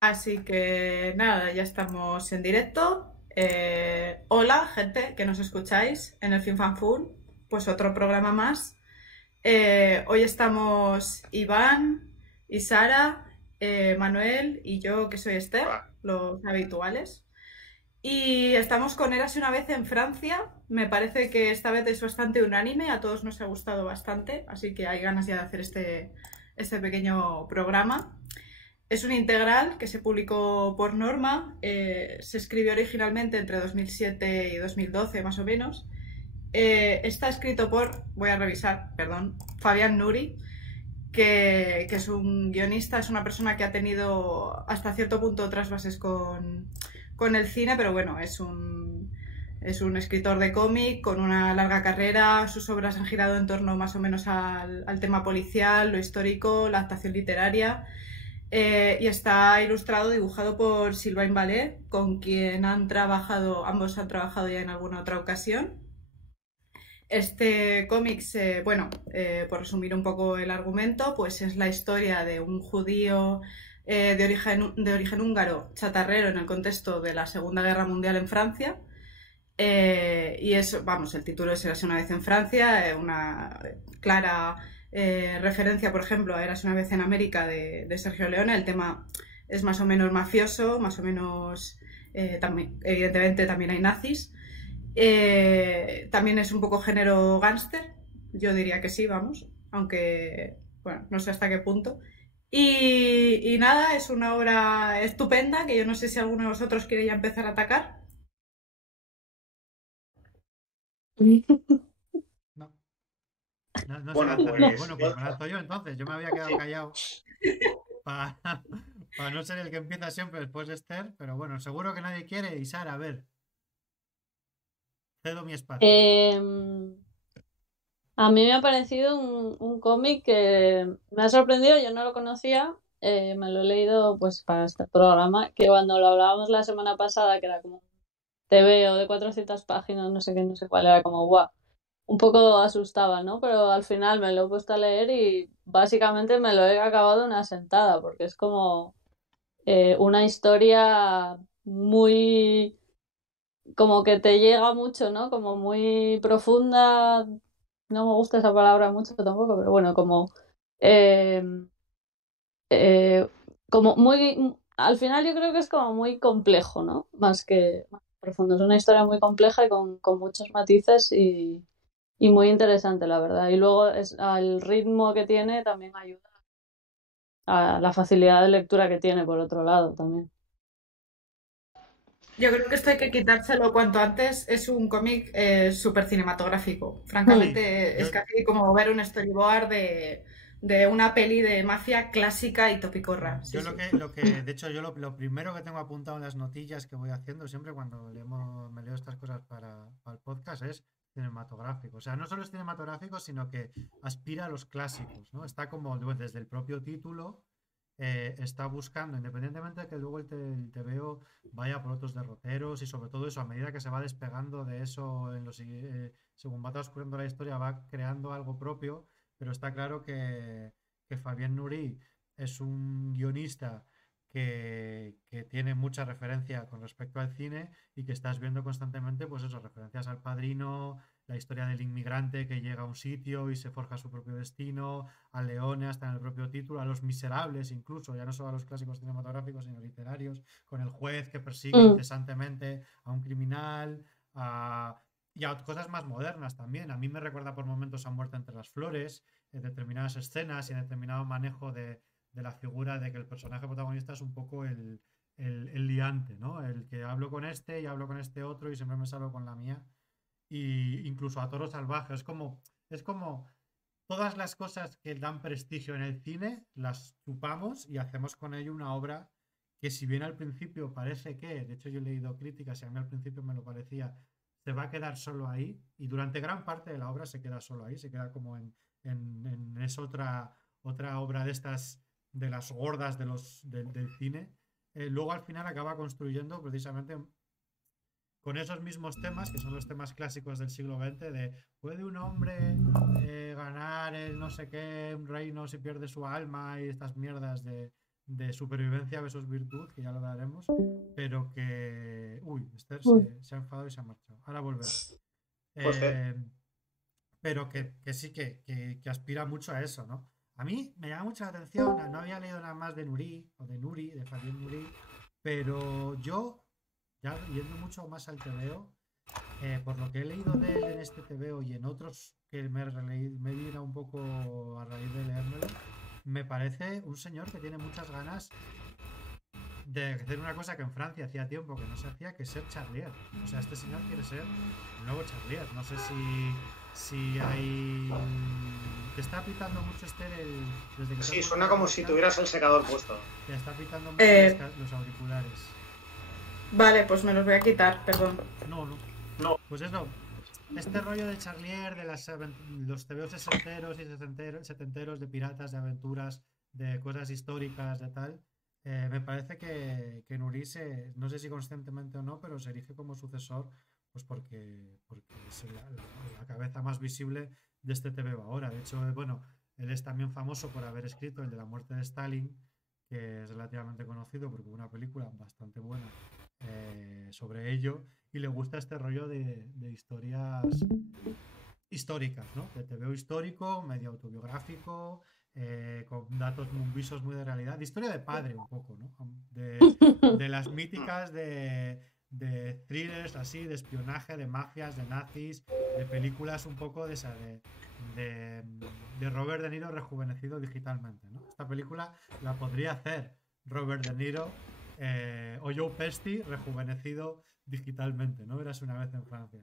Así que nada, ya estamos en directo. Hola, gente que nos escucháis en el Fin Fan Fun, pues otro programa más. Hoy estamos Iván y Sara, Manuel y yo, que soy Esther, los habituales. Y estamos con Érase una vez en Francia. Me parece que esta vez es bastante unánime, a todos nos ha gustado bastante, así que hay ganas ya de hacer este pequeño programa. Es un integral que se publicó por Norma, se escribió originalmente entre 2007 y 2012 más o menos. Está escrito por, voy a revisar, perdón, Fabián Nuri, que es un guionista, es una persona que ha tenido hasta cierto punto otras bases con el cine, pero bueno, es un escritor de cómic con una larga carrera. Sus obras han girado en torno más o menos al tema policial, lo histórico, la adaptación literaria. Y está ilustrado, dibujado por Sylvain Ballet, con quien ambos han trabajado ya en alguna otra ocasión. Este cómic, por resumir un poco el argumento, pues es la historia de un judío de origen húngaro, chatarrero en el contexto de la Segunda Guerra Mundial en Francia. Y eso, vamos, el título es Érase una vez en Francia, una clara referencia, por ejemplo, a Érase una vez en América de Sergio Leone. El tema es más o menos mafioso, más o menos, evidentemente también hay nazis. También es un poco género gángster, yo diría que sí, vamos, aunque, bueno, no sé hasta qué punto. Y nada, es una obra estupenda que yo no sé si alguno de vosotros quiere ya empezar a atacar. No, no se Bueno, lanza nadie. pues Bueno, pues me lanzo yo entonces. Yo me había quedado sí. callado para, para no ser el que empieza siempre después de Esther, pero bueno, seguro que nadie quiere. Y Sara, a ver, cedo mi espacio. Em, a mí me ha parecido un cómic que me ha sorprendido, yo no lo conocía, me lo he leído pues para este programa, que cuando lo hablábamos la semana pasada, que era como TVO de 400 páginas, no sé qué, no sé cuál, era como guau, un poco asustaba, ¿no? Pero al final me lo he puesto a leer y básicamente me lo he acabado en una sentada, porque es como una historia muy como que te llega mucho, ¿no? Como muy profunda, no me gusta esa palabra mucho tampoco, pero bueno, eh, eh, como muy, al final yo creo que es como muy complejo, ¿no? Más profundo. Es una historia muy compleja y con muchos matices y muy interesante, la verdad. Y luego al ritmo que tiene también ayuda a la facilidad de lectura que tiene, por otro lado, también. Yo creo que esto hay que quitárselo cuanto antes. Es un cómic súper cinematográfico. Hmm. Sí, Francamente, yo, es casi como ver un storyboard de una peli de mafia clásica y topicorra. Sí, yo sí. de hecho, lo primero que tengo apuntado en las notillas que voy haciendo siempre cuando me leo estas cosas para el podcast es cinematográfico. O sea, no solo es cinematográfico, sino que aspira a los clásicos, ¿no? Está como desde el propio título, está buscando, independientemente de que luego el TVO vaya por otros derroteros y sobre todo eso, a medida que se va despegando de eso, según va transcurriendo la historia, va creando algo propio, pero está claro que Fabien Nury es un guionista que tiene mucha referencia con respecto al cine y que estás viendo constantemente, pues eso, referencias al Padrino, la historia del inmigrante que llega a un sitio y se forja su propio destino, a Leone hasta en el propio título, a Los Miserables incluso, ya no solo a los clásicos cinematográficos, sino literarios, con el juez que persigue Mm. incesantemente a un criminal, y a cosas más modernas también. A mí me recuerda por momentos a Muerte entre las Flores, en determinadas escenas y en determinado manejo de la figura de que el personaje protagonista es un poco el liante, ¿no? El que hablo con este y hablo con este otro y siempre me salgo con la mía. Y incluso a Toro Salvaje. Es como todas las cosas que dan prestigio en el cine, las chupamos y hacemos con ello una obra que si bien al principio parece que, de hecho yo he leído críticas y a mí al principio me lo parecía, se va a quedar solo ahí y durante gran parte de la obra se queda solo ahí, se queda como en esa otra obra de estas, de las gordas del cine. Luego al final acaba construyendo precisamente con esos mismos temas, que son los temas clásicos del siglo XX, de ¿puede un hombre ganar el no sé qué, un reino si pierde su alma y estas mierdas de supervivencia versus virtud, que ya lo daremos, pero que... Uy, Esther Mm. se ha enfadado y se ha marchado. Ahora volverá. Pues Eh, pero que sí que aspira mucho a eso, ¿no? A mí me llama mucho la atención, no había leído nada más de Nuri, o de Nuri, de Fabián Nuri, pero yo, ya yendo mucho más al TVO, por lo que he leído de él en este TVO y en otros que me vino un poco a raíz de leérmelo, me parece un señor que tiene muchas ganas de hacer una cosa que en Francia hacía tiempo que no se hacía, que es ser Charlier. O sea, este señor quiere ser el nuevo Charlier. No sé si hay... Te está pitando mucho Esther desde que sí, suena como si tuvieras el secador puesto. Te está pitando mucho los auriculares. Vale, pues me los voy a quitar, perdón. No. Pues eso. Este rollo de Charlier, de los TVOs sesenteros y setenteros de piratas, de aventuras, de cosas históricas, de tal, me parece que Nuri no sé si conscientemente o no, pero se erige como sucesor, pues porque es la cabeza más visible de este TVO ahora. De hecho, bueno, él es también famoso por haber escrito el de la muerte de Stalin, que es relativamente conocido porque hubo una película bastante buena sobre ello, y le gusta este rollo de historias históricas, ¿no? De TVO histórico, medio autobiográfico, con datos visos muy de realidad, de historia de padre un poco, ¿no? De las míticas de thrillers así, de espionaje, de mafias, de nazis, de películas un poco de Robert De Niro rejuvenecido digitalmente, ¿no? Esta película la podría hacer Robert De Niro o Joe Pesci rejuvenecido digitalmente, ¿no? Eras una vez en Francia.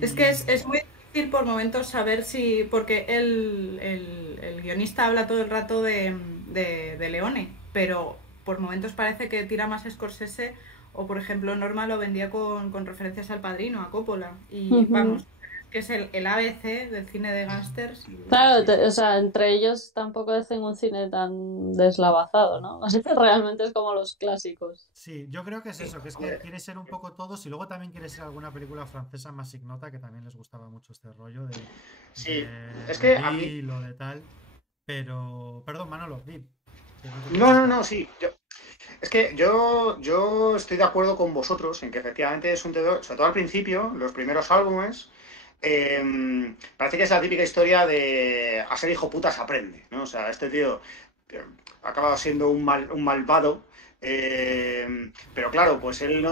Es que es muy difícil por momentos saber si... Porque el guionista habla todo el rato de Leone, pero por momentos parece que tira más Scorsese, o por ejemplo Norma lo vendía con referencias al Padrino, a Coppola. Y vamos, que es el ABC del cine de gángsters. Claro, o sea, entre ellos tampoco hacen un cine tan deslavazado, ¿no? O sea, realmente es como los clásicos. Sí, yo creo que es eso, que es que quiere ser un poco todos, y luego también quiere ser alguna película francesa más ignota, que también les gustaba mucho este rollo es que a mí lo de tal. Pero, perdón, Manolo, di. No, sí. Es que yo estoy de acuerdo con vosotros en que efectivamente es un TVO, sobre todo al principio, los primeros álbumes, parece que es la típica historia de a ser hijo puta se aprende, ¿no? O sea, este tío ha acabado siendo un malvado, pero claro, pues él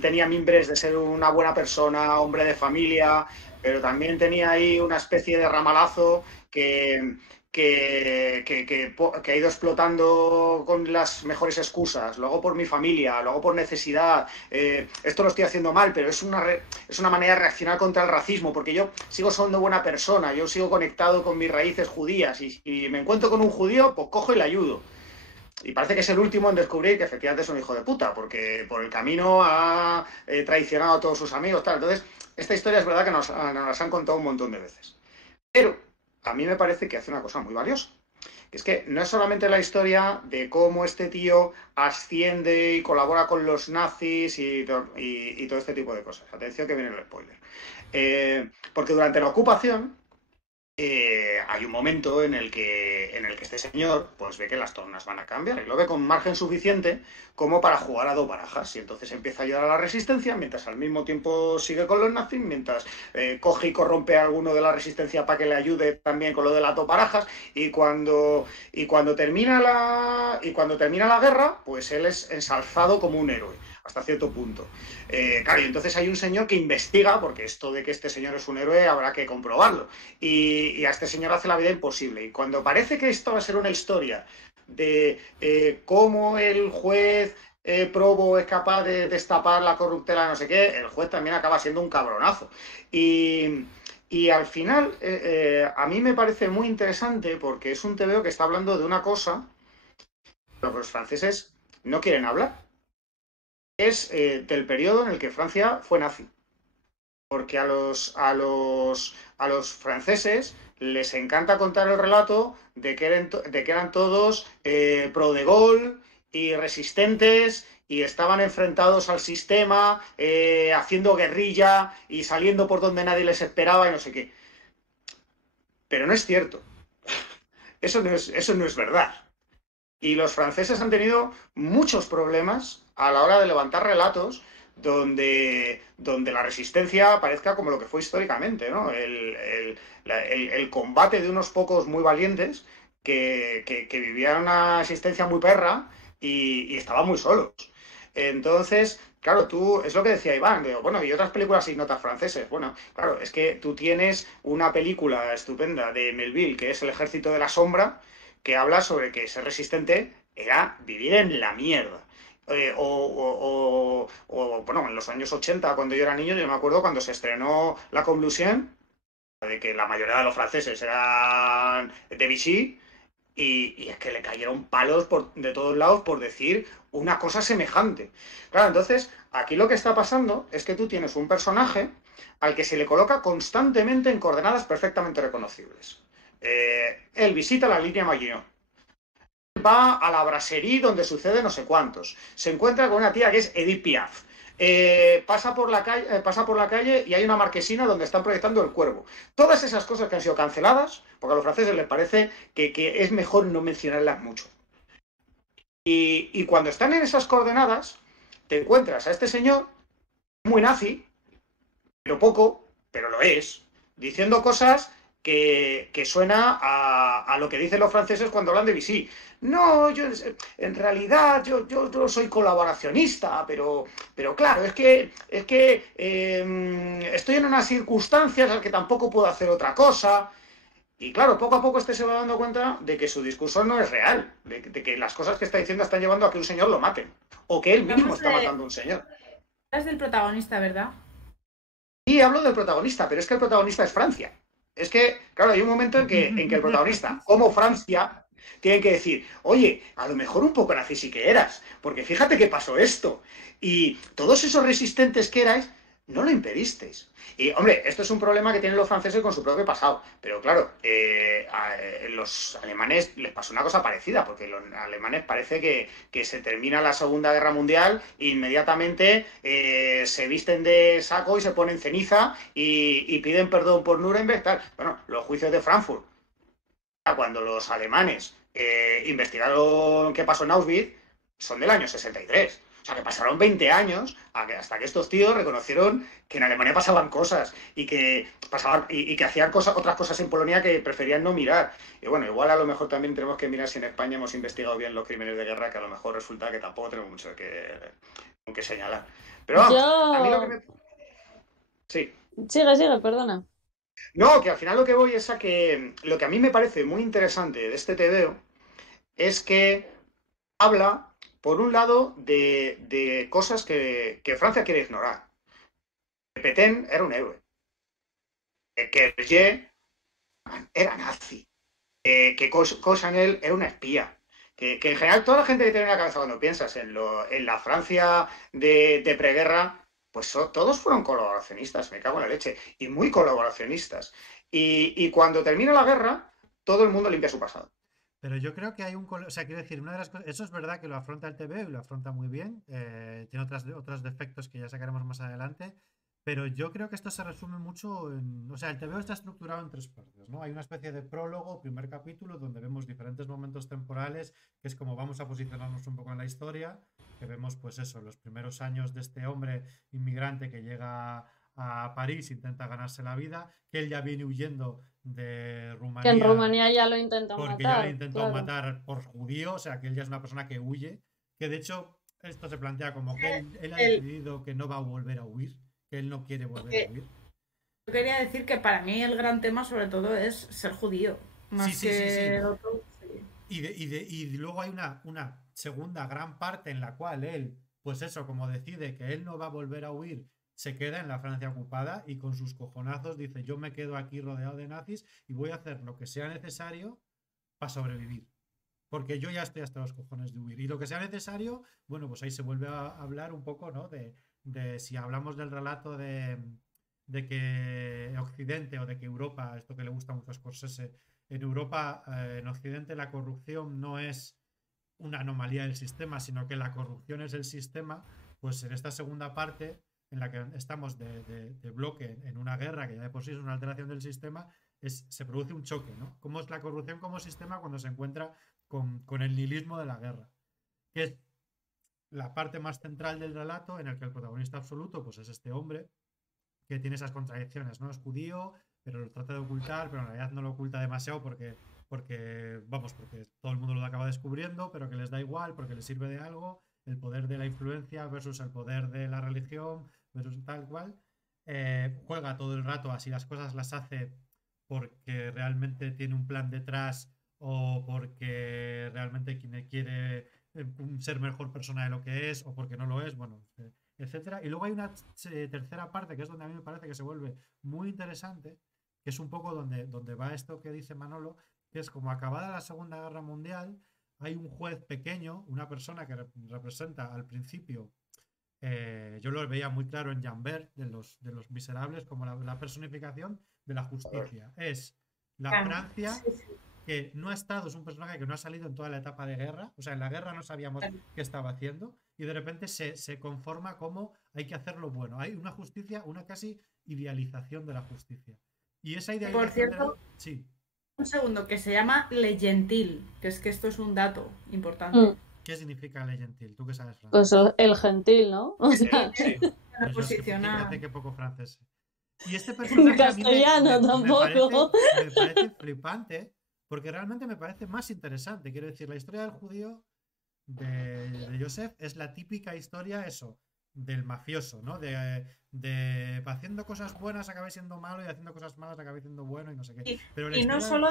tenía mimbres de ser una buena persona, hombre de familia, pero también tenía ahí una especie de ramalazo que ha ido explotando con las mejores excusas, luego por mi familia, luego por necesidad, esto lo estoy haciendo mal, pero es una manera de reaccionar contra el racismo, porque yo sigo siendo buena persona, yo sigo conectado con mis raíces judías, y me encuentro con un judío, pues cojo y le ayudo. Y parece que es el último en descubrir que efectivamente es un hijo de puta, porque por el camino ha traicionado a todos sus amigos, tal. Entonces, esta historia es verdad que nos las han contado un montón de veces. Pero a mí me parece que hace una cosa muy valiosa, que es que no es solamente la historia de cómo este tío asciende y colabora con los nazis y todo este tipo de cosas. Atención que viene el spoiler. Porque durante la ocupación hay un momento en el que este señor pues ve que las tornas van a cambiar y lo ve con margen suficiente como para jugar a 2 barajas, y entonces empieza a ayudar a la resistencia mientras al mismo tiempo sigue con los nazis, mientras coge y corrompe a alguno de la resistencia para que le ayude también con lo de las 2 barajas, y cuando termina la guerra, pues él es ensalzado como un héroe hasta cierto punto. Claro, y entonces hay un señor que investiga, porque esto de que este señor es un héroe habrá que comprobarlo, y a este señor hace la vida imposible. Y cuando parece que esto va a ser una historia de cómo el juez Probo es capaz de destapar la corruptela, no sé qué, el juez también acaba siendo un cabronazo. Y al final, a mí me parece muy interesante porque es un TVO que está hablando de una cosa que los franceses no quieren hablar. Es del periodo en el que Francia fue nazi. Porque a los franceses les encanta contar el relato de que eran todos pro de Gaulle y resistentes y estaban enfrentados al sistema, haciendo guerrilla y saliendo por donde nadie les esperaba y no sé qué. Pero no es cierto. Eso no es verdad. Y los franceses han tenido muchos problemas a la hora de levantar relatos donde la resistencia parezca como lo que fue históricamente, ¿no? El combate de unos pocos muy valientes que vivían una existencia muy perra y estaban muy solos. Entonces, claro, tú, es lo que decía Iván, digo, bueno, y otras películas y notas franceses. Bueno, claro, es que tú tienes una película estupenda de Melville, que es El Ejército de la Sombra, que habla sobre que ser resistente era vivir en la mierda. Bueno, en los años 80, cuando yo era niño, yo me acuerdo cuando se estrenó La Convulsión, de que la mayoría de los franceses eran de Vichy, y es que le cayeron palos de todos lados por decir una cosa semejante. Claro, entonces, aquí lo que está pasando es que tú tienes un personaje al que se le coloca constantemente en coordenadas perfectamente reconocibles. Él visita la línea Maginot, va a la brasserie donde sucede no sé cuántos, se encuentra con una tía que es Edith Piaf, pasa por la calle y hay una marquesina donde están proyectando El Cuervo. Todas esas cosas que han sido canceladas, porque a los franceses les parece que es mejor no mencionarlas mucho. Y cuando están en esas coordenadas, te encuentras a este señor, muy nazi, pero poco, pero lo es, diciendo cosas que suena a lo que dicen los franceses cuando hablan de Vichy. No, yo en realidad yo soy colaboracionista, pero claro, es que estoy en unas circunstancias en las que tampoco puedo hacer otra cosa. Y claro, poco a poco este se va dando cuenta de que su discurso no es real, de que las cosas que está diciendo están llevando a que un señor lo maten, o que él mismo está matando a un señor. Es del protagonista, ¿verdad? Y hablo del protagonista, pero es que el protagonista es Francia. Es que, claro, hay un momento en que el protagonista, como Francia, tiene que decir, oye, a lo mejor un poco nazi sí que eras, porque fíjate que pasó esto. Y todos esos resistentes que erais, no lo impedisteis. Y, hombre, esto es un problema que tienen los franceses con su propio pasado. Pero, claro, a los alemanes les pasó una cosa parecida, porque los alemanes parece que se termina la Segunda Guerra Mundial e inmediatamente se visten de saco y se ponen ceniza y piden perdón por Nuremberg. Tal. Bueno, los juicios de Frankfurt, cuando los alemanes investigaron qué pasó en Auschwitz, son del año 63. O sea, que pasaron 20 años hasta que estos tíos reconocieron que en Alemania pasaban cosas y que hacían otras cosas en Polonia que preferían no mirar. Y bueno, igual a lo mejor también tenemos que mirar si en España hemos investigado bien los crímenes de guerra, que a lo mejor resulta que tampoco tenemos mucho que señalar. Pero vamos, a mí lo que me... Sí. Sigue, perdona. No, que al final lo que voy es a que lo que a mí me parece muy interesante de este TVO es que habla, por un lado, de cosas que Francia quiere ignorar. Petain era un héroe. Que Hergé era nazi. Que Cochanel era una espía. Que en general toda la gente que tiene en la cabeza cuando piensas en la Francia de preguerra, pues todos fueron colaboracionistas, me cago en la leche, y muy colaboracionistas. Y cuando termina la guerra, todo el mundo limpia su pasado. Pero yo creo que hay o sea, quiero decir, una de las cosas, eso es verdad que lo afronta el TV y lo afronta muy bien, tiene otros defectos que ya sacaremos más adelante, pero yo creo que esto se resume mucho en, o sea, el TVO está estructurado en tres partes, ¿no? Hay una especie de prólogo, primer capítulo, donde vemos diferentes momentos temporales, que es como vamos a posicionarnos un poco en la historia, que vemos pues eso, los primeros años de este hombre inmigrante que llega a París, intenta ganarse la vida, que él ya viene huyendo de Rumanía. Que en Rumanía ya lo intentan porque matar. Ya lo intentó matar por judío, o sea que él ya es una persona que huye, que de hecho esto se plantea como que él ha decidido que no va a volver a huir, que él no quiere volver a huir. Yo quería decir que para mí el gran tema sobre todo es ser judío, más que otro. Y luego hay una segunda gran parte en la cual él, pues eso, como decide que él no va a volver a huir, se queda en la Francia ocupada y con sus cojonazos dice, yo me quedo aquí rodeado de nazis y voy a hacer lo que sea necesario para sobrevivir. Porque yo ya estoy hasta los cojones de huir. Y lo que sea necesario, bueno, pues ahí se vuelve a hablar un poco, ¿no? De si hablamos del relato de que Occidente o de que Europa, esto que le gusta mucho a Scorsese, en Europa, en Occidente la corrupción no es una anomalía del sistema, sino que la corrupción es el sistema, pues en esta segunda parte en la que estamos de bloque en una guerra que ya de por sí es una alteración del sistema, se produce un choque, ¿no? ¿Cómo es la corrupción como sistema cuando se encuentra con el nihilismo de la guerra, que es la parte más central del relato en el que el protagonista absoluto pues es este hombre que tiene esas contradicciones, ¿no? Es judío, pero lo trata de ocultar, pero en realidad no lo oculta demasiado porque todo el mundo lo acaba descubriendo, pero que les da igual, porque les sirve de algo, el poder de la influencia versus el poder de la religión, versus tal cual. Juega todo el rato, así las cosas las hace porque realmente tiene un plan detrás o porque realmente quiere ser mejor persona de lo que es o porque no lo es, bueno, etcétera. Y luego hay una tercera parte que es donde a mí me parece que se vuelve muy interesante, que es un poco donde va esto que dice Manolo, que es como acabada la Segunda Guerra Mundial, hay un juez pequeño, una persona que representa al principio, yo lo veía muy claro en Jambert, de los Miserables, como la personificación de la justicia. Es la Francia que no ha estado, es un personaje que no ha salido en toda la etapa de guerra, o sea, en la guerra no sabíamos qué estaba haciendo, y de repente se conforma como hay que hacerlo bueno. Hay una justicia, una casi idealización de la justicia. Y esa idealización... Por cierto, sí. Un segundo, que se llama Le Gentil, que es que esto es un dato importante. ¿Qué significa Le Gentil? ¿Tú qué sabes francés? Pues el gentil, ¿no? O sea, Sí. Parece que poco francés. Y este personaje castellano tampoco. Me parece flipante, porque realmente me parece más interesante. Quiero decir, la historia del judío de Joseph es la típica historia, eso, del mafioso, ¿no? De haciendo cosas buenas acabé siendo malo y haciendo cosas malas acabé siendo bueno y no sé qué. Pero y no solo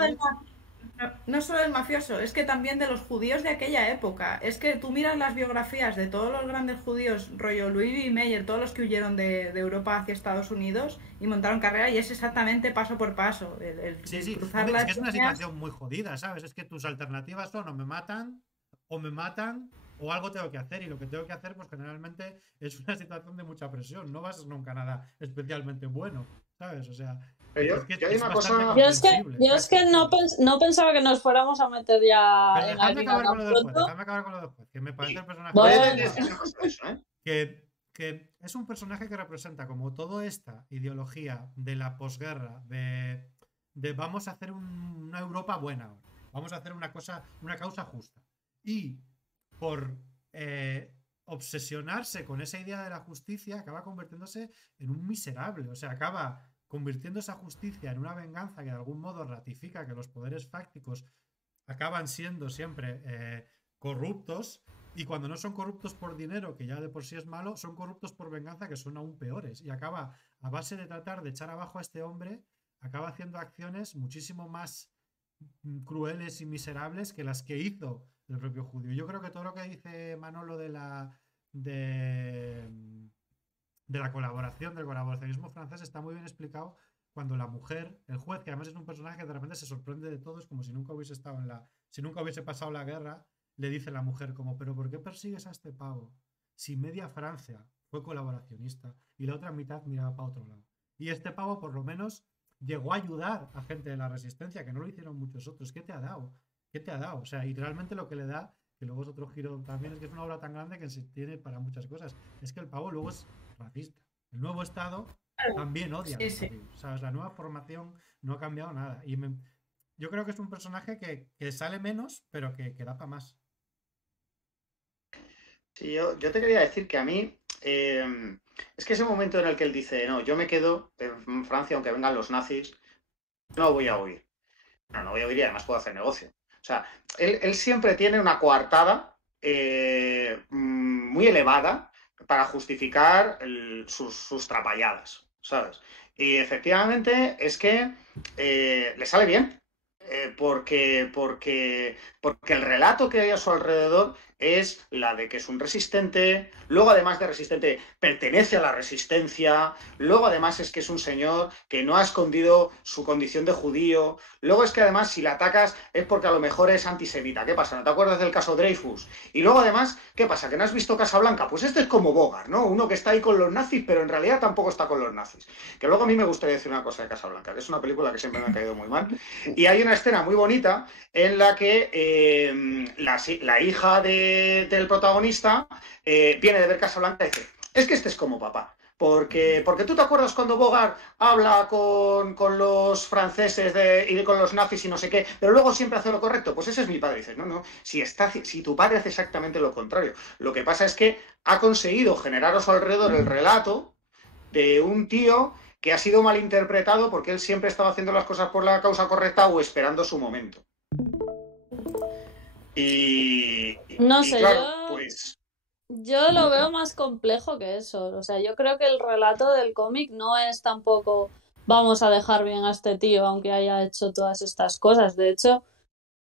no solo del mafioso, es que también de los judíos de aquella época. Es que tú miras las biografías de todos los grandes judíos, rollo Louis B. Mayer, todos los que huyeron de Europa hacia Estados Unidos y montaron carrera, y es exactamente paso por paso. Sí. Cruzar Hombre, las es que es una líneas. situación muy jodida, ¿sabes? Es que tus alternativas son o me matan o algo tengo que hacer, y lo que tengo que hacer pues generalmente es una situación de mucha presión, no vas nunca a nada especialmente bueno, ¿sabes? O sea, Pero yo hay una cosa... Yo es que no pensaba que nos fuéramos a meter ya pero en la déjame liga acabar con tan lo del juez, pronto. déjame acabar con lo del juez, que me parece el personaje Bueno. que es un personaje que representa como toda esta ideología de la posguerra, de vamos a hacer una Europa buena, vamos a hacer una causa justa. Y por obsesionarse con esa idea de la justicia, acaba convirtiéndose en un miserable. O sea, acaba convirtiendo esa justicia en una venganza que de algún modo ratifica que los poderes fácticos acaban siendo siempre corruptos, y cuando no son corruptos por dinero, que ya de por sí es malo, son corruptos por venganza, que son aún peores. Y acaba, a base de tratar de echar abajo a este hombre, acaba haciendo acciones muchísimo más crueles y miserables que las que hizo el propio judío. Yo creo que todo lo que dice Manolo de la colaboración, del colaboracionismo francés, está muy bien explicado cuando la mujer, el juez, que además es un personaje que de repente se sorprende de todo, es como si nunca hubiese estado si nunca hubiese pasado la guerra, le dice la mujer como, pero ¿por qué persigues a este pavo? Si media Francia fue colaboracionista y la otra mitad miraba para otro lado. Y este pavo por lo menos llegó a ayudar a gente de la resistencia, que no lo hicieron muchos otros. ¿Qué te ha dado? ¿Qué te ha dado? O sea, y realmente lo que le da, que luego es otro giro también, es que es una obra tan grande que se tiene para muchas cosas. Es que el pavo luego es racista. El nuevo Estado también odia. Sí. ¿Sabes? La nueva formación no ha cambiado nada. Y yo creo que es un personaje que sale menos, pero que da para más. Sí, yo te quería decir que a mí es que ese momento en el que él dice, no, yo me quedo en Francia aunque vengan los nazis, no voy a huir. No voy a huir y además puedo hacer negocio. O sea, él siempre tiene una coartada muy elevada para justificar sus trapalladas, ¿sabes? Y efectivamente es que le sale bien. Porque el relato que hay a su alrededor es la de que es un resistente, luego además de resistente pertenece a la resistencia, luego además es que es un señor que no ha escondido su condición de judío, luego es que además si le atacas es porque a lo mejor es antisemita. ¿Qué pasa? ¿No te acuerdas del caso Dreyfus? Y luego además, ¿qué pasa? ¿Que no has visto Casablanca? Pues este es como Bogart, ¿no? Uno que está ahí con los nazis, pero en realidad tampoco está con los nazis. Que luego a mí me gustaría decir una cosa de Casablanca, que es una película que siempre me ha caído muy mal, y hay una escena muy bonita en la que la hija del protagonista viene de ver Casablanca y dice, es que este es como papá. Porque tú te acuerdas cuando Bogart habla con los franceses y con los nazis y no sé qué, pero luego siempre hace lo correcto. Pues ese es mi padre. Dices, no, si tu padre hace exactamente lo contrario. Lo que pasa es que ha conseguido generar a su alrededor el relato de un tío que ha sido malinterpretado porque él siempre estaba haciendo las cosas por la causa correcta o esperando su momento. No Y sé, claro, pues... yo lo veo más complejo que eso. O sea, yo creo que el relato del cómic no es tampoco vamos a dejar bien a este tío aunque haya hecho todas estas cosas. De hecho,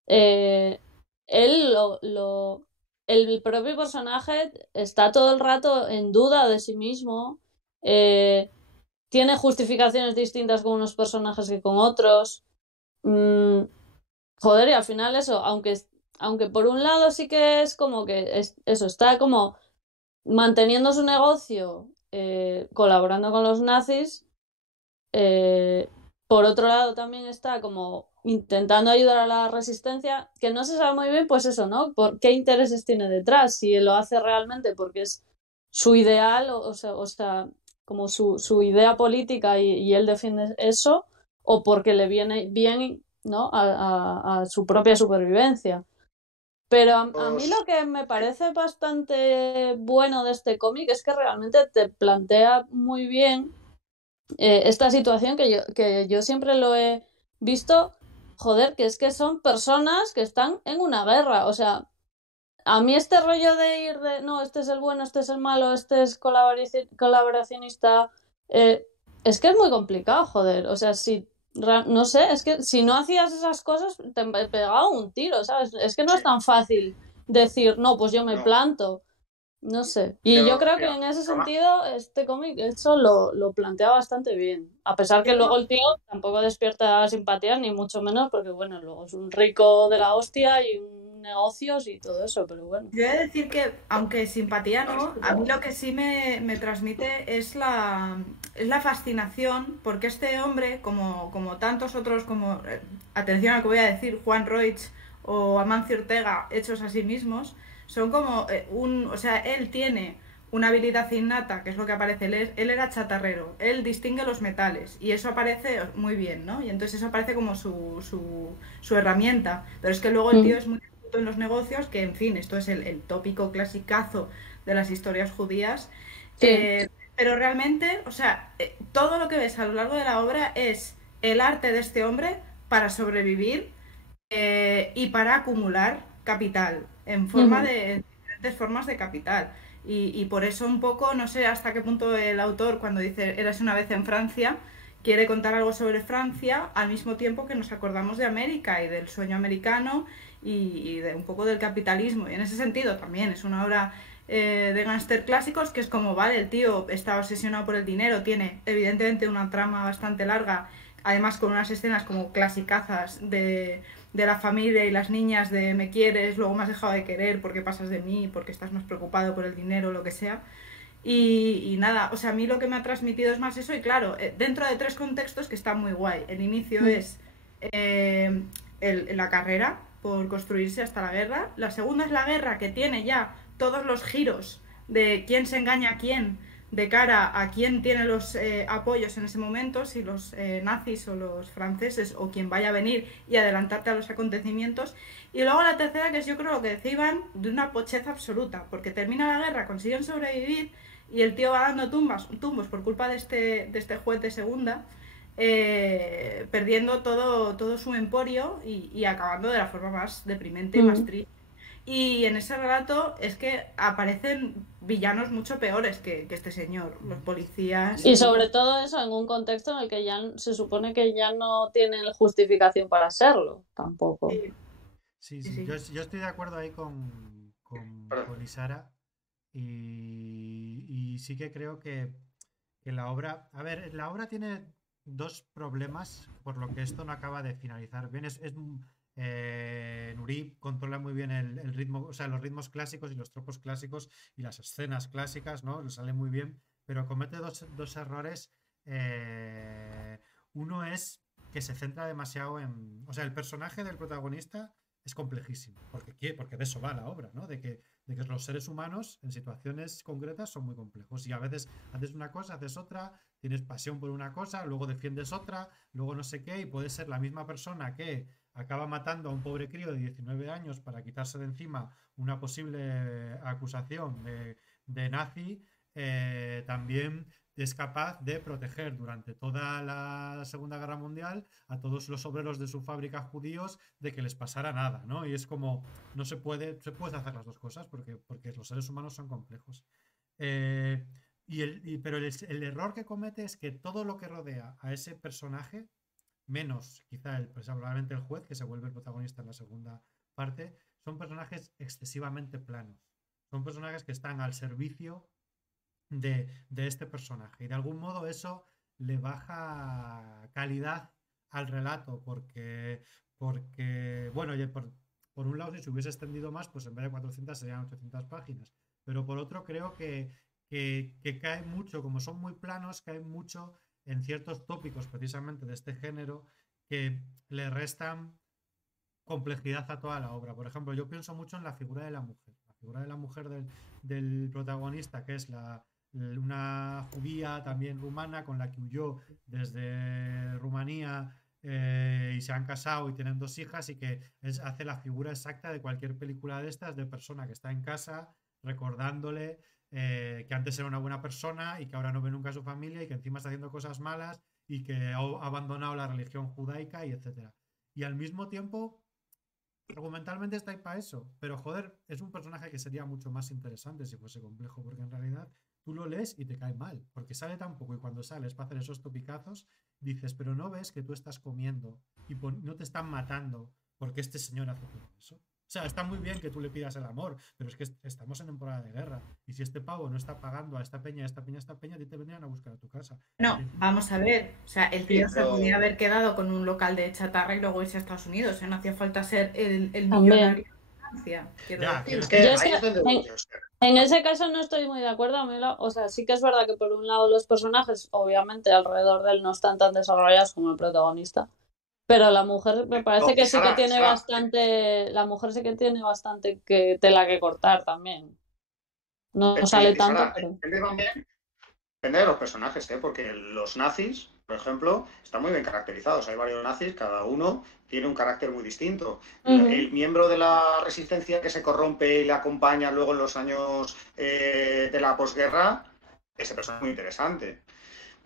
eh, él el propio personaje está todo el rato en duda de sí mismo. Tiene justificaciones distintas con unos personajes que con otros. Mm, Joder, y al final eso, aunque por un lado sí que es como que eso, está como manteniendo su negocio, colaborando con los nazis, eh, por otro lado también está como intentando ayudar a la resistencia, que no se sabe muy bien, pues eso, ¿no? ¿Por qué intereses tiene detrás? Si lo hace realmente porque es su ideal, o sea, como su idea política y él defiende eso, o porque le viene bien, ¿no? A su propia supervivencia. Pero a mí lo que me parece bastante bueno de este cómic es que realmente te plantea muy bien esta situación que yo siempre lo he visto, joder, que es que son personas que están en una guerra. O sea, a mí este rollo de ir de, no, este es el bueno, este es el malo, este es colaboracionista, es que es muy complicado, joder. O sea, no sé, es que si no hacías esas cosas te pegaba un tiro, ¿sabes? Es que no es tan fácil decir, no, pues yo me No, planto. No sé. Y yo pero, creo que mira, en ese sentido este cómic eso lo plantea bastante bien. A pesar que luego el tío tampoco despierta simpatías, ni mucho menos, porque bueno, luego es un rico de la hostia y negocios y todo eso, pero bueno. Yo he de decir que, aunque simpatía no, a mí lo que sí me transmite es la fascinación, porque este hombre, como tantos otros, como, atención a lo que voy a decir, Juan Roig o Amancio Ortega, hechos a sí mismos, son como o sea, él tiene una habilidad innata, que es lo que aparece, él era chatarrero, él distingue los metales, y eso aparece muy bien, ¿no? Y entonces eso aparece como su herramienta, pero es que luego el tío es muy en los negocios, que en fin, esto es el tópico clasicazo de las historias judías, Sí. pero realmente, o sea, todo lo que ves a lo largo de la obra es el arte de este hombre para sobrevivir y para acumular capital en forma Ujú. de en diferentes formas de capital. Y por eso un poco, no sé hasta qué punto el autor, cuando dice Eras una vez en Francia, quiere contar algo sobre Francia al mismo tiempo que nos acordamos de América y del sueño americano y de un poco del capitalismo. Y en ese sentido también es una obra de gángster clásicos que es como, vale, el tío está obsesionado por el dinero, tiene evidentemente una trama bastante larga, además con unas escenas como clasicazas de la familia y las niñas de me quieres, luego me has dejado de querer porque pasas de mí, porque estás más preocupado por el dinero, lo que sea. Y nada, o sea, a mí lo que me ha transmitido es más eso y claro, dentro de tres contextos que están muy guay. El inicio es eh, la carrera por construirse hasta la guerra. La segunda es la guerra que tiene ya todos los giros de quién se engaña a quién de cara a quién tiene los apoyos en ese momento, si los nazis o los franceses o quien vaya a venir y adelantarte a los acontecimientos. Y luego la tercera, que es yo creo lo que decía Iván, de una pochez absoluta, porque termina la guerra, consiguen sobrevivir y el tío va dando tumbos por culpa de este juez de segunda, perdiendo todo su emporio y acabando de la forma más deprimente y más triste. Y en ese relato es que aparecen villanos mucho peores que este señor, los policías Y y... sobre todo eso en un contexto en el que ya se supone que ya no tienen justificación para serlo, tampoco. Sí, Sí, sí, sí, sí. yo estoy de acuerdo ahí con Isara y sí que creo que la obra, a ver, la obra tiene dos problemas por lo que esto no acaba de finalizar bien. Nuri controla muy bien el ritmo, o sea, los ritmos clásicos y los tropos clásicos y las escenas clásicas, ¿no? Le sale muy bien, pero comete dos errores. Uno es que se centra demasiado en, o sea, el personaje del protagonista es complejísimo, porque de eso va la obra, ¿no? De que los seres humanos en situaciones concretas son muy complejos y a veces haces una cosa, haces otra, tienes pasión por una cosa, luego defiendes otra, luego no sé qué, y puede ser la misma persona que acaba matando a un pobre crío de 19 años para quitarse de encima una posible acusación de nazi, también es capaz de proteger durante toda la Segunda Guerra Mundial a todos los obreros de su fábrica judíos de que les pasara nada, ¿no? Y es como, no se puede hacer las dos cosas porque los seres humanos son complejos. Pero el error que comete es que todo lo que rodea a ese personaje, menos quizá probablemente el juez, que se vuelve el protagonista en la segunda parte, son personajes excesivamente planos. Son personajes que están al servicio de este personaje. Y de algún modo eso le baja calidad al relato, porque bueno, por un lado, si se hubiese extendido más, pues en vez de 400 serían 800 páginas. Pero por otro, creo que cae mucho, como son muy planos, caen mucho en ciertos tópicos precisamente de este género que le restan complejidad a toda la obra. Por ejemplo, yo pienso mucho en la figura de la mujer. La figura de la mujer del protagonista, que es una judía también rumana con la que huyó desde Rumanía y se han casado y tienen 2 hijas y que hace la figura exacta de cualquier película de estas, de persona que está en casa recordándole que antes era una buena persona y que ahora no ve nunca a su familia y que encima está haciendo cosas malas y que ha abandonado la religión judaica y etcétera. Y al mismo tiempo, argumentalmente está ahí para eso, pero joder, es un personaje que sería mucho más interesante si fuese complejo, porque en realidad tú lo lees y te cae mal, porque sale tan poco y cuando sales para hacer esos topicazos dices, pero no ves que tú estás comiendo y no te están matando porque este señor hace todo eso. O sea, está muy bien que tú le pidas el amor, pero es que estamos en temporada de guerra y si este pavo no está pagando a esta peña, a ti te vendrían a buscar a tu casa. No, vamos a ver, o sea, el tío se podía haber quedado con un local de chatarra y luego irse a Estados Unidos, no hacía falta ser el millonario de Francia. En ese caso no estoy muy de acuerdo. O sea, sí que es verdad que por un lado los personajes, obviamente, alrededor de él no están tan desarrollados como el protagonista. Pero la mujer me parece que sí que tiene bastante. La mujer sí que tiene bastante tela que cortar también. No sale tanto, pero. Depende de los personajes, porque los nazis, por ejemplo, están muy bien caracterizados. Hay varios nazis, cada uno tiene un carácter muy distinto. El miembro de la resistencia que se corrompe y le acompaña luego en los años de la posguerra, ese personaje es muy interesante.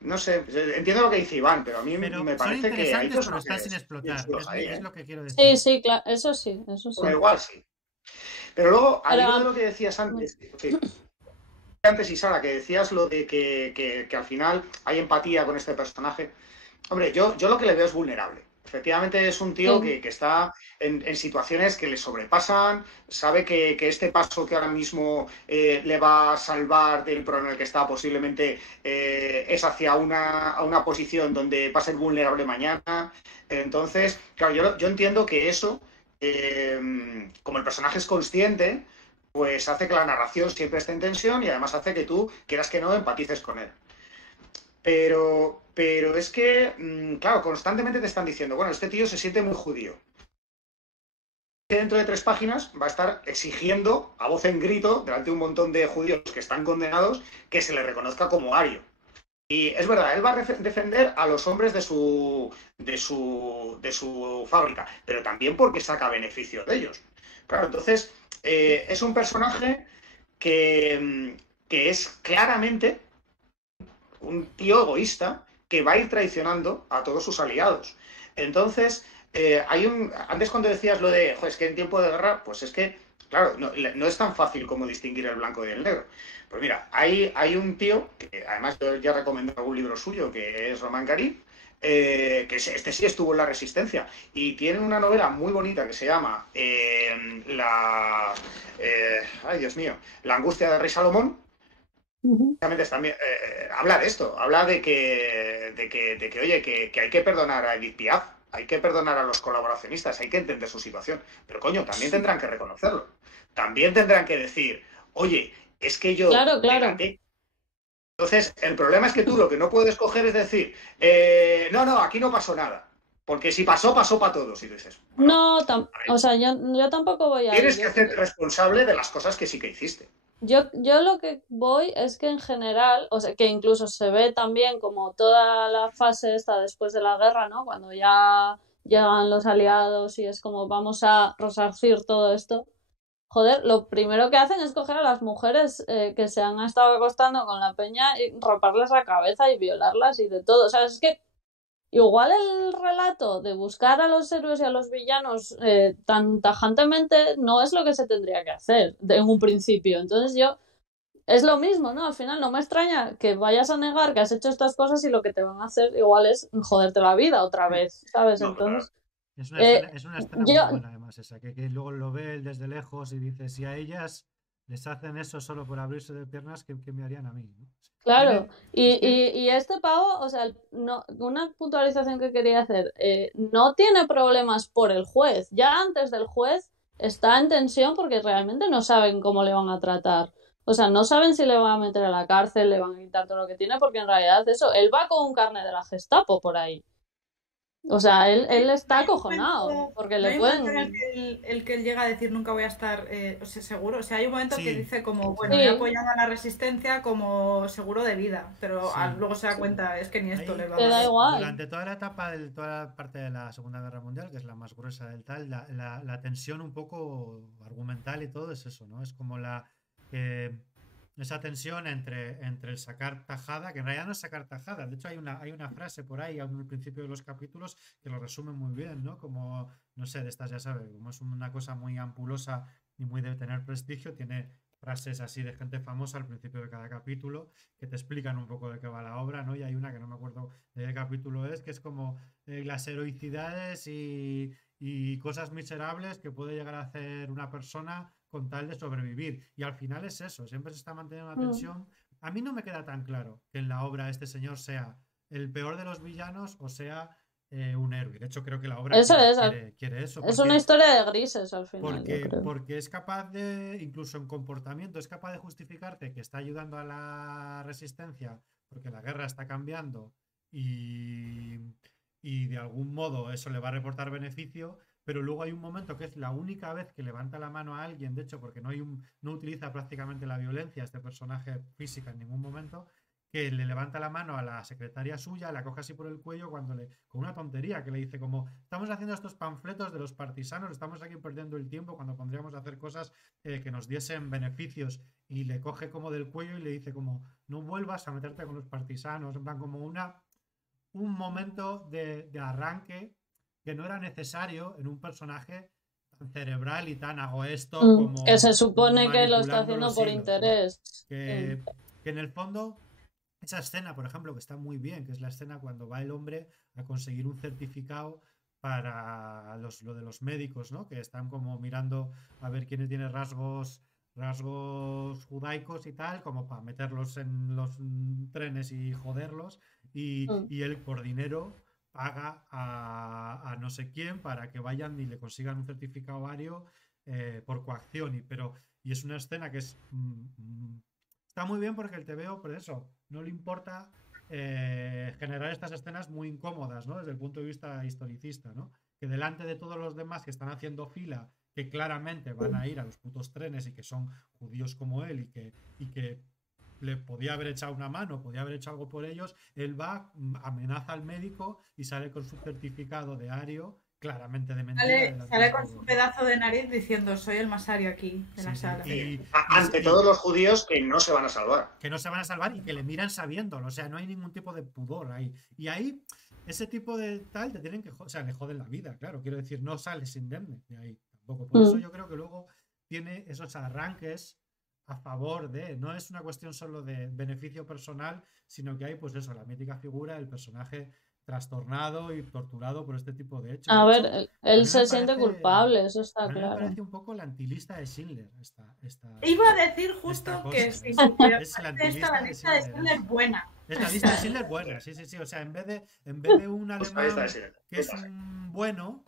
No sé, entiendo lo que dice Iván, pero a mí me parece que hay pero están sin explotar, es lo que quiero decir. Sí, claro, eso sí. Bueno, igual sí. Pero luego, al hilo de lo que decías antes, y Sara, que decías lo de que al final hay empatía con este personaje. Hombre, yo lo que le veo es vulnerable. Efectivamente es un tío que está en situaciones que le sobrepasan, sabe que este paso que ahora mismo le va a salvar del problema en el que está posiblemente es hacia una posición donde va a ser vulnerable mañana. Entonces, claro, yo entiendo que eso, como el personaje es consciente, pues hace que la narración siempre esté en tensión y además hace que tú, quieras que no, empatices con él. Pero es que, claro, constantemente te están diciendo, bueno, este tío se siente muy judío. Dentro de 3 páginas va a estar exigiendo a voz en grito, delante de un montón de judíos que están condenados, que se le reconozca como ario. Y es verdad, él va a defender a los hombres de su fábrica, pero también porque saca beneficio de ellos. Claro, entonces es un personaje que es claramente un tío egoísta que va a ir traicionando a todos sus aliados. Entonces, antes cuando decías lo de, es que en tiempo de guerra, pues es que, claro, no es tan fácil como distinguir el blanco y el negro. Pues mira, hay un tío, que además yo ya recomendé algún libro suyo, que es Román Garí, que este sí estuvo en la Resistencia y tiene una novela muy bonita que se llama ay Dios mío, La angustia del rey Salomón. También habla de esto, habla de que oye, que hay que perdonar a Edith Piaf, hay que perdonar a los colaboracionistas, hay que entender su situación, pero coño, también tendrán que reconocerlo, también tendrán que decir, oye, es que yo claro. Entonces, el problema es que tú lo que no puedes coger es decir, no, aquí no pasó nada, Porque si pasó, pasó para todos. Y tú dices, No, o sea, yo tampoco voy a tienes ir. que hacerte responsable de las cosas que sí que hiciste. Yo lo que voy es que en general, o sea, que incluso se ve también como toda la fase esta después de la guerra, ¿no? Cuando ya llegan los aliados y es como vamos a resarcir todo esto. Joder, lo primero que hacen es coger a las mujeres que se han estado acostando con la peña y raparles la cabeza y violarlas y de todo. O sea, es que igual el relato de buscar a los héroes y a los villanos tan tajantemente no es lo que se tendría que hacer en un principio. Entonces es lo mismo, ¿no? Al final no me extraña que vayas a negar que has hecho estas cosas y lo que te van a hacer igual es joderte la vida otra vez, ¿sabes? No, Entonces, Es una escena muy yo, buena, además, esa, que luego lo ve él desde lejos y dice, si a ellas les hacen eso solo por abrirse de piernas, ¿qué me harían a mí? ¿no? claro, Es que y este pavo, o sea, no, una puntualización que quería hacer, no tiene problemas por el juez, ya antes del juez está en tensión porque realmente no saben cómo le van a tratar, o sea, no saben si le van a meter a la cárcel, le van a quitar todo lo que tiene, porque en realidad eso, él va con un carnet de la Gestapo por ahí, o sea, él está No hay un acojonado, momento, porque no le hay un momento en el pueden... que él llega a decir nunca voy a estar o sea, seguro. O sea, hay un momento que sí, dice como, sí, bueno, he Sí, apoyado a la resistencia como seguro de vida, pero sí. luego se da cuenta, es que ni esto Ahí, le va a te da valer. igual. durante toda la etapa, toda la parte de la Segunda Guerra Mundial, que es la más gruesa del tal, la tensión un poco argumental y todo es eso, ¿no? Es como eh, esa tensión entre el sacar tajada, que en realidad no es sacar tajada. De hecho, hay una frase por ahí al principio de los capítulos que lo resume muy bien, ¿no? Como, no sé, de estas ya sabes, como es una cosa muy ampulosa y muy de tener prestigio, tiene frases así de gente famosa al principio de cada capítulo que te explican un poco de qué va la obra, ¿no? Y hay una que no me acuerdo de qué capítulo es, que es como las heroicidades y cosas miserables que puede llegar a hacer una persona con tal de sobrevivir. Y al final es eso, siempre se está manteniendo una Mm. tensión. A mí no me queda tan claro que en la obra este señor sea el peor de los villanos o sea un héroe. De hecho, creo que la obra Eso es, quiere eso, es una historia de grises al final, yo creo. porque es capaz de, incluso en comportamiento, es capaz de justificarte que está ayudando a la resistencia porque la guerra está cambiando y, y de algún modo eso le va a reportar beneficio, pero luego hay un momento que es la única vez que levanta la mano a alguien, de hecho, porque no utiliza prácticamente la violencia este personaje física en ningún momento, que le levanta la mano a la secretaria suya, la coge así por el cuello con una tontería que le dice como, estamos haciendo estos panfletos de los partisanos, estamos aquí perdiendo el tiempo cuando podríamos hacer cosas que nos diesen beneficios, y le coge como del cuello y le dice como, no vuelvas a meterte con los partisanos, en plan como un momento de arranque que no era necesario en un personaje tan cerebral y tan hago esto Que se como supone que lo está manipulando haciendo los por hilos, ¿no? interés. Sí. Que en el fondo esa escena, por ejemplo, que está muy bien, que es la escena cuando va el hombre a conseguir un certificado para lo de los médicos, ¿no? Que están como mirando a ver quién tiene rasgos judaicos y tal, como para meterlos en los trenes y joderlos. Mm. Y él por dinero paga a no sé quién para que vayan y le consigan un certificado vario por coacción. Y es una escena que está muy bien porque el TVO, por eso, no le importa generar estas escenas muy incómodas, ¿no? Desde el punto de vista historicista, ¿no? Que delante de todos los demás que están haciendo fila, que claramente van a ir a los putos trenes y que son judíos como él y que le podía haber echado una mano, podía haber hecho algo por ellos, él va, amenaza al médico y sale con su certificado de ario, claramente de mentira, delante de Sale con su todos, ¿no? pedazo de nariz diciendo soy el más ario aquí en la Sí, sí. sala. Sí. Ante todos los judíos que no se van a salvar. Que no se van a salvar y que le miran sabiéndolo. O sea, no hay ningún tipo de pudor ahí. Y ahí, ese tipo de tal, te tienen que. O sea, le joden la vida, claro. Quiero decir, no sales indemne de ahí tampoco. Por eso yo creo que luego tiene esos arranques a favor de. No es una cuestión solo de beneficio personal, sino que hay, pues eso, la mítica figura del personaje trastornado y torturado por este tipo de hechos. A De ver, hecho, a él mí me se siente parece. culpable, eso está A mí me claro. parece un poco la antilista de Schindler, Iba a decir esta justo cosa. que si supiera Es la esta, la antilista de lista de Schindler. Schindler es buena. Es la lista de Schindler buena, sí, sí, sí. O sea, en vez de un Pues la lista de alemán Schindler. que es un bueno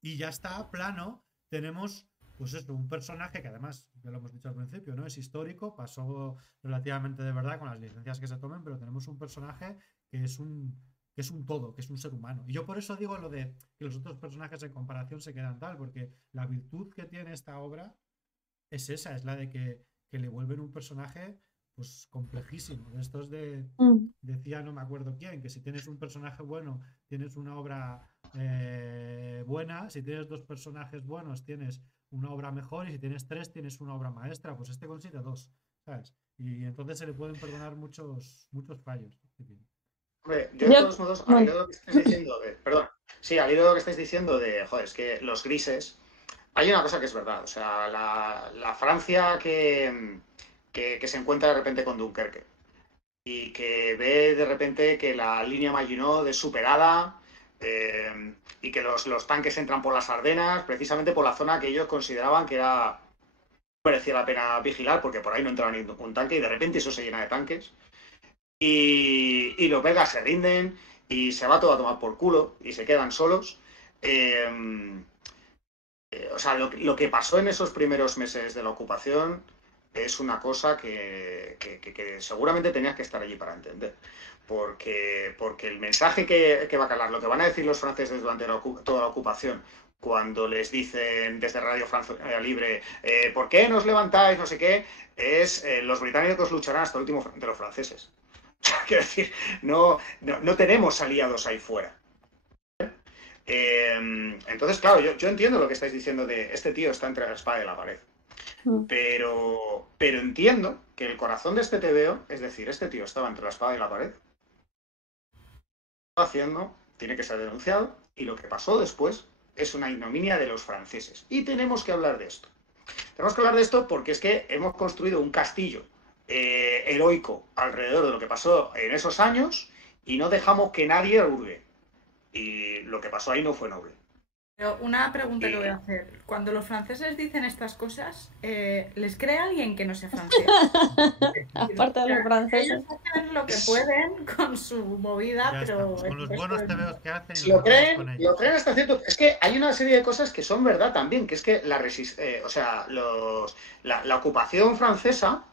y ya está, plano, tenemos pues eso, un personaje que además, ya lo hemos dicho al principio, ¿no? Es histórico, pasó relativamente de verdad con las licencias que se tomen, pero tenemos un personaje que que es un todo, que es un ser humano. Y yo por eso digo lo de que los otros personajes en comparación se quedan tal, porque la virtud que tiene esta obra es esa, es la de que le vuelven un personaje pues complejísimo. De estos decía no me acuerdo quién, que si tienes un personaje bueno, tienes una obra buena, si tienes dos personajes buenos, tienes una obra mejor, y si tienes tres, tienes una obra maestra. Pues este consigue dos, ¿sabes? Y entonces se le pueden perdonar muchos fallos. Hombre, yo de todos modos, al hilo de lo que estáis diciendo perdón, sí, al hilo de lo que estáis diciendo joder, es que los grises, hay una cosa que es verdad, o sea, la Francia que se encuentra de repente con Dunkerque y que ve de repente que la línea Maginot es superada, y que los tanques entran por las Ardenas, precisamente por la zona que ellos consideraban que merecía la pena vigilar, porque por ahí no entraba ningún tanque, y de repente eso se llena de tanques. Y los belgas se rinden y se va todo a tomar por culo y se quedan solos. O sea, lo que pasó en esos primeros meses de la ocupación es una cosa que seguramente tenías que estar allí para entender. Porque el mensaje que va a calar, lo que van a decir los franceses durante toda la ocupación, cuando les dicen desde Radio Francia Libre, ¿por qué nos levantáis? No sé qué, es los británicos lucharán hasta el último de los franceses. Quiero decir, no tenemos aliados ahí fuera. Entonces, claro, yo entiendo lo que estáis diciendo de este tío está entre la espada y la pared. Pero entiendo que el corazón de este TVO, es decir, este tío estaba entre la espada y la pared, está haciendo, tiene que ser denunciado, y lo que pasó después es una ignominia de los franceses. Y tenemos que hablar de esto. Tenemos que hablar de esto porque es que hemos construido un castillo heroico alrededor de lo que pasó en esos años y no dejamos que nadie hurgue. Y lo que pasó ahí no fue noble. Pero una pregunta que voy a hacer. Cuando los franceses dicen estas cosas, ¿les cree alguien que no sea francés? Aparte de los franceses. Ellos hacen lo que pueden con su movida, Ya pero... está, con los buenos TVOs que hacen y Lo creen hasta cierto... Es que hay una serie de cosas que son verdad también, que es que la ocupación francesa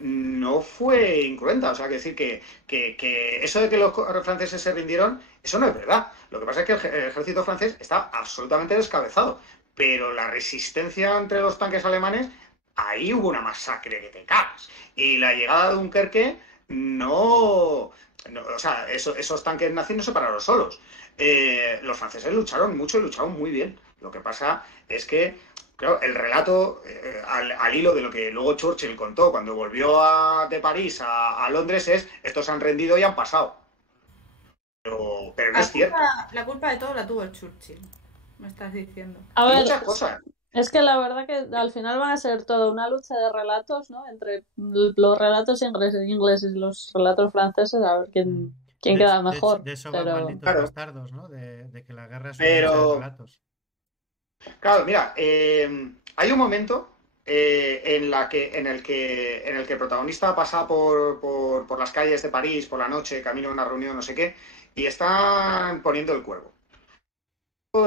no fue incruenta. O sea, que decir que eso de que los franceses se rindieron, eso no es verdad. Lo que pasa es que el ejército francés está absolutamente descabezado. Pero la resistencia entre los tanques alemanes, ahí hubo una masacre que te cagas. Y la llegada de Dunkerque o sea, esos tanques nazis no se pararon solos. Los franceses lucharon mucho y lucharon muy bien. Lo que pasa es que, claro, el relato, al hilo de lo que luego Churchill contó cuando volvió de París a Londres, es: estos se han rendido y han pasado. Pero no es cierto. La culpa de todo la tuvo el Churchill, me estás diciendo. A ver, muchas cosas. Es que la verdad que al final van a ser toda una lucha de relatos, ¿no? Entre los relatos ingleses y los relatos franceses, a ver quién queda mejor. De eso pero... van malditos bastardos, ¿no? De que la guerra es una lucha de relatos. Claro, mira, hay un momento en el que el protagonista pasa por las calles de París por la noche, camino a una reunión, no sé qué, y están poniendo El Cuervo.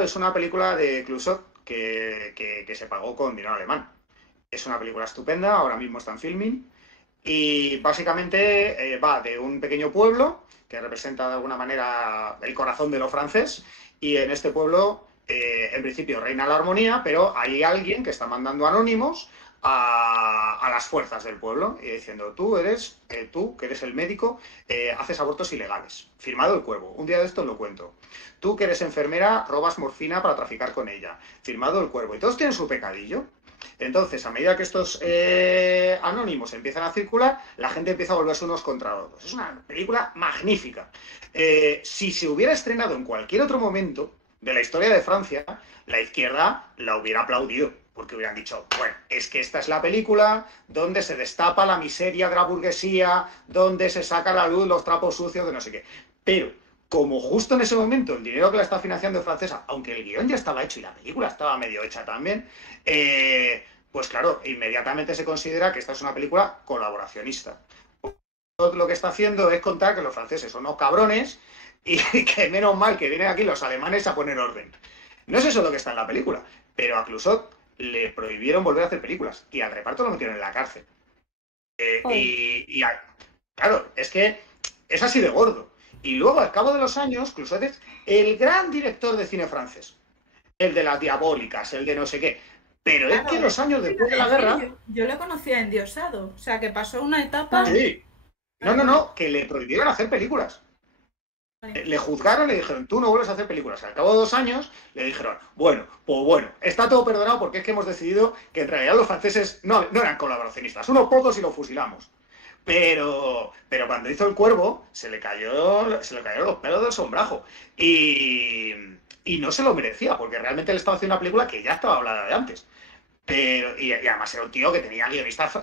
Es una película de Clouseau que se pagó con dinero alemán. Es una película estupenda, ahora mismo está en filming, y básicamente va de un pequeño pueblo que representa de alguna manera el corazón de lo francés, y en este pueblo en principio reina la armonía, pero hay alguien que está mandando anónimos a las fuerzas del pueblo y diciendo: tú que eres el médico, haces abortos ilegales. Firmado El Cuervo. Un día de esto lo cuento. Tú que eres enfermera, robas morfina para traficar con ella. Firmado El Cuervo. Y todos tienen su pecadillo. Entonces, a medida que estos anónimos empiezan a circular, la gente empieza a volverse unos contra otros. Es una película magnífica. Si se hubiera estrenado en cualquier otro momento de la historia de Francia, la izquierda la hubiera aplaudido, porque hubieran dicho: bueno, es que esta es la película donde se destapa la miseria de la burguesía, donde se saca a la luz los trapos sucios de no sé qué. Pero, como justo en ese momento el dinero que la está financiando es francesa, aunque el guión ya estaba hecho y la película estaba medio hecha también, pues claro, inmediatamente se considera que esta es una película colaboracionista. Lo que está haciendo es contar que los franceses son unos cabrones y que menos mal que vienen aquí los alemanes a poner orden. No es eso lo que está en la película, pero a Clouseau le prohibieron volver a hacer películas y al reparto lo metieron en la cárcel. Claro, es que es así de gordo. Y luego, al cabo de los años, Clusaz es el gran director de cine francés. El de las diabólicas, el de no sé qué. Pero es que Claro, los años después de la es que guerra... yo le conocía endiosado, o sea, que pasó una etapa... Ah, Sí. No, que le prohibieron hacer películas. Le juzgaron y le dijeron, tú no vuelves a hacer películas. Al cabo de 2 años le dijeron, bueno, pues bueno, está todo perdonado porque es que hemos decidido que en realidad los franceses no eran colaboracionistas, unos pocos y los fusilamos. Pero cuando hizo El Cuervo, se le cayeron los pelos del sombrajo. Y no se lo merecía, porque realmente él estaba haciendo una película que ya estaba hablada de antes. Y además era un tío que tenía guionistas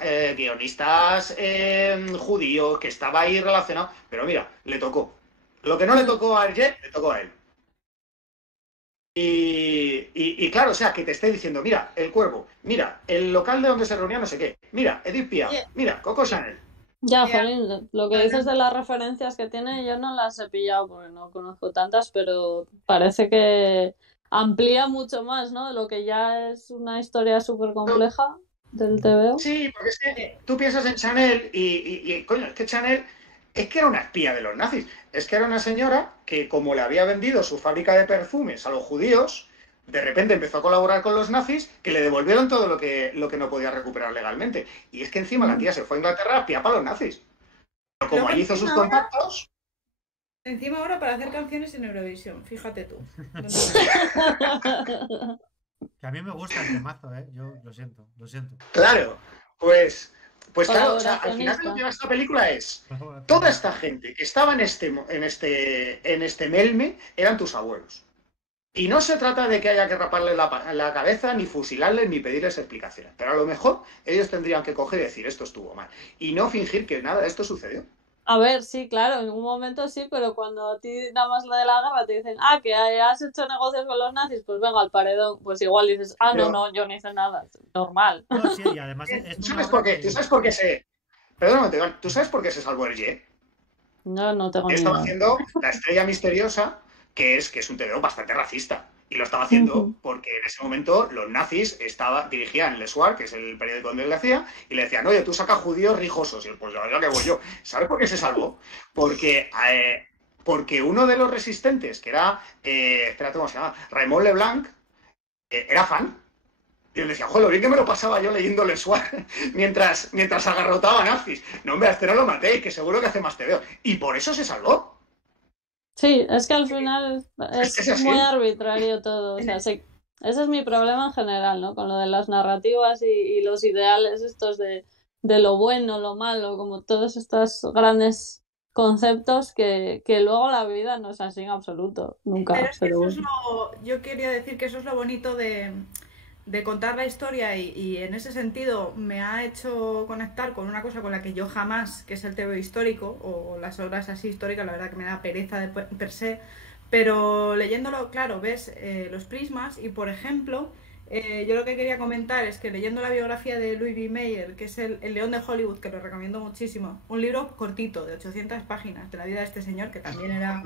judíos, que estaba ahí relacionado. Pero mira, le tocó. Lo que no le tocó a Hergé, le tocó a él. Y claro, o sea, que te esté diciendo, mira, El Cuervo, mira, el local de donde se reunía no sé qué, mira, Edith Piaf, Oye, mira, Coco Chanel. ya, eh, jolín, lo que dices de las referencias que tiene, yo no las he pillado porque no conozco tantas, pero parece que amplía mucho más, ¿no? De lo que ya es una historia súper compleja del TVO. Sí, porque es que eh, tú piensas en Chanel coño, es que Chanel es que era una espía de los nazis. Es que era una señora que, como le había vendido su fábrica de perfumes a los judíos, de repente empezó a colaborar con los nazis, que le devolvieron todo lo que no podía recuperar legalmente. Y es que encima la tía se fue a Inglaterra a espiar para los nazis. Pero como luego allí hizo sus encima ahora para hacer canciones en Eurovisión, fíjate tú. Que a mí me gusta el temazo, ¿eh? Yo lo siento, lo siento. claro, pues claro, o sea, al final lo que Colaboracionista. lleva esta película es toda esta gente que estaba en este melme eran tus abuelos. Y no se trata de que haya que raparles la cabeza, ni fusilarles, ni pedirles explicaciones. Pero a lo mejor ellos tendrían que coger y decir esto estuvo mal. Y no fingir que nada de esto sucedió. A ver, sí, claro, en un momento sí, pero cuando a ti nada más lo de la guerra te dicen, que has hecho negocios con los nazis, pues venga al paredón, pues igual dices, Pero, no, yo no hice nada, normal. No, sí, y además Es- es ¿tú una sabes por obra qué? ¿Tú que... sabes por qué se... Perdóname, ¿tú sabes por qué se salvó Hergé? No, no tengo ni Estaba idea. haciendo La estrella misteriosa, que es un TVO bastante racista. Y lo estaba haciendo Ujú. porque en ese momento los nazis dirigían Le Soir, que es el periódico donde él le hacía, y le decían, oye, tú sacas judíos rijosos. Y él, pues ya que voy yo. ¿Sabes por qué se salvó? Porque uno de los resistentes, que era, espérate, ¿cómo se llama? Raymond Leblanc, era fan. Y él decía, joder, lo bien que me lo pasaba yo leyendo Le Soir mientras agarrotaba nazis. No, hombre, a este no lo matéis, que seguro que hace más TVO. Y por eso se salvó. Sí, es que al final Es que es es muy así. arbitrario todo, o en sea, el- sí, ese es mi problema en general, ¿no? Con lo de las narrativas y los ideales estos de lo bueno, lo malo, como todos estos grandes conceptos que luego la vida no es así en absoluto, Pero nunca, es que pero eso es bueno. lo, yo quería decir que eso es lo bonito de contar la historia y en ese sentido me ha hecho conectar con una cosa con la que yo jamás, que es el TV histórico o las obras así históricas, la verdad que me da pereza de per se, pero leyéndolo, claro, ves los prismas y por ejemplo, yo lo que quería comentar es que leyendo la biografía de Louis B. Mayer, que es el León de Hollywood, que lo recomiendo muchísimo, un libro cortito de 800 páginas de la vida de este señor, que también era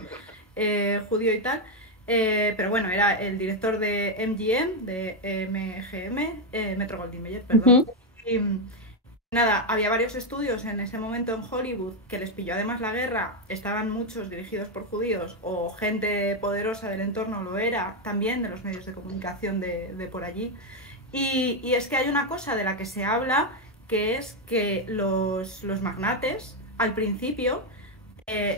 judío y tal, pero bueno, era el director de MGM, de MGM, Metro Goldwyn Mayer, perdón. Ujú. Y nada, había varios estudios en ese momento en Hollywood que les pilló además la guerra, estaban muchos dirigidos por judíos o gente poderosa del entorno lo era, también de los medios de comunicación de por allí. Y es que hay una cosa de la que se habla, que es que los magnates, al principio,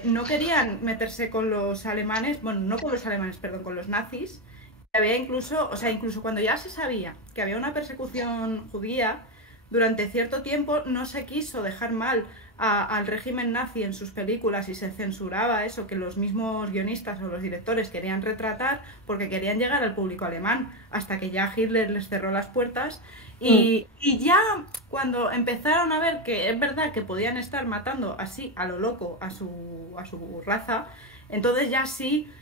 no querían meterse con los alemanes, bueno, no con los alemanes, perdón, con los nazis. Había incluso, o sea, incluso cuando ya se sabía que había una persecución judía, durante cierto tiempo no se quiso dejar mal al régimen nazi en sus películas y se censuraba eso que los mismos guionistas o los directores querían retratar porque querían llegar al público alemán, hasta que ya Hitler les cerró las puertas Mm. y ya cuando empezaron a ver que es verdad que podían estar matando así a lo loco a su raza, entonces ya sí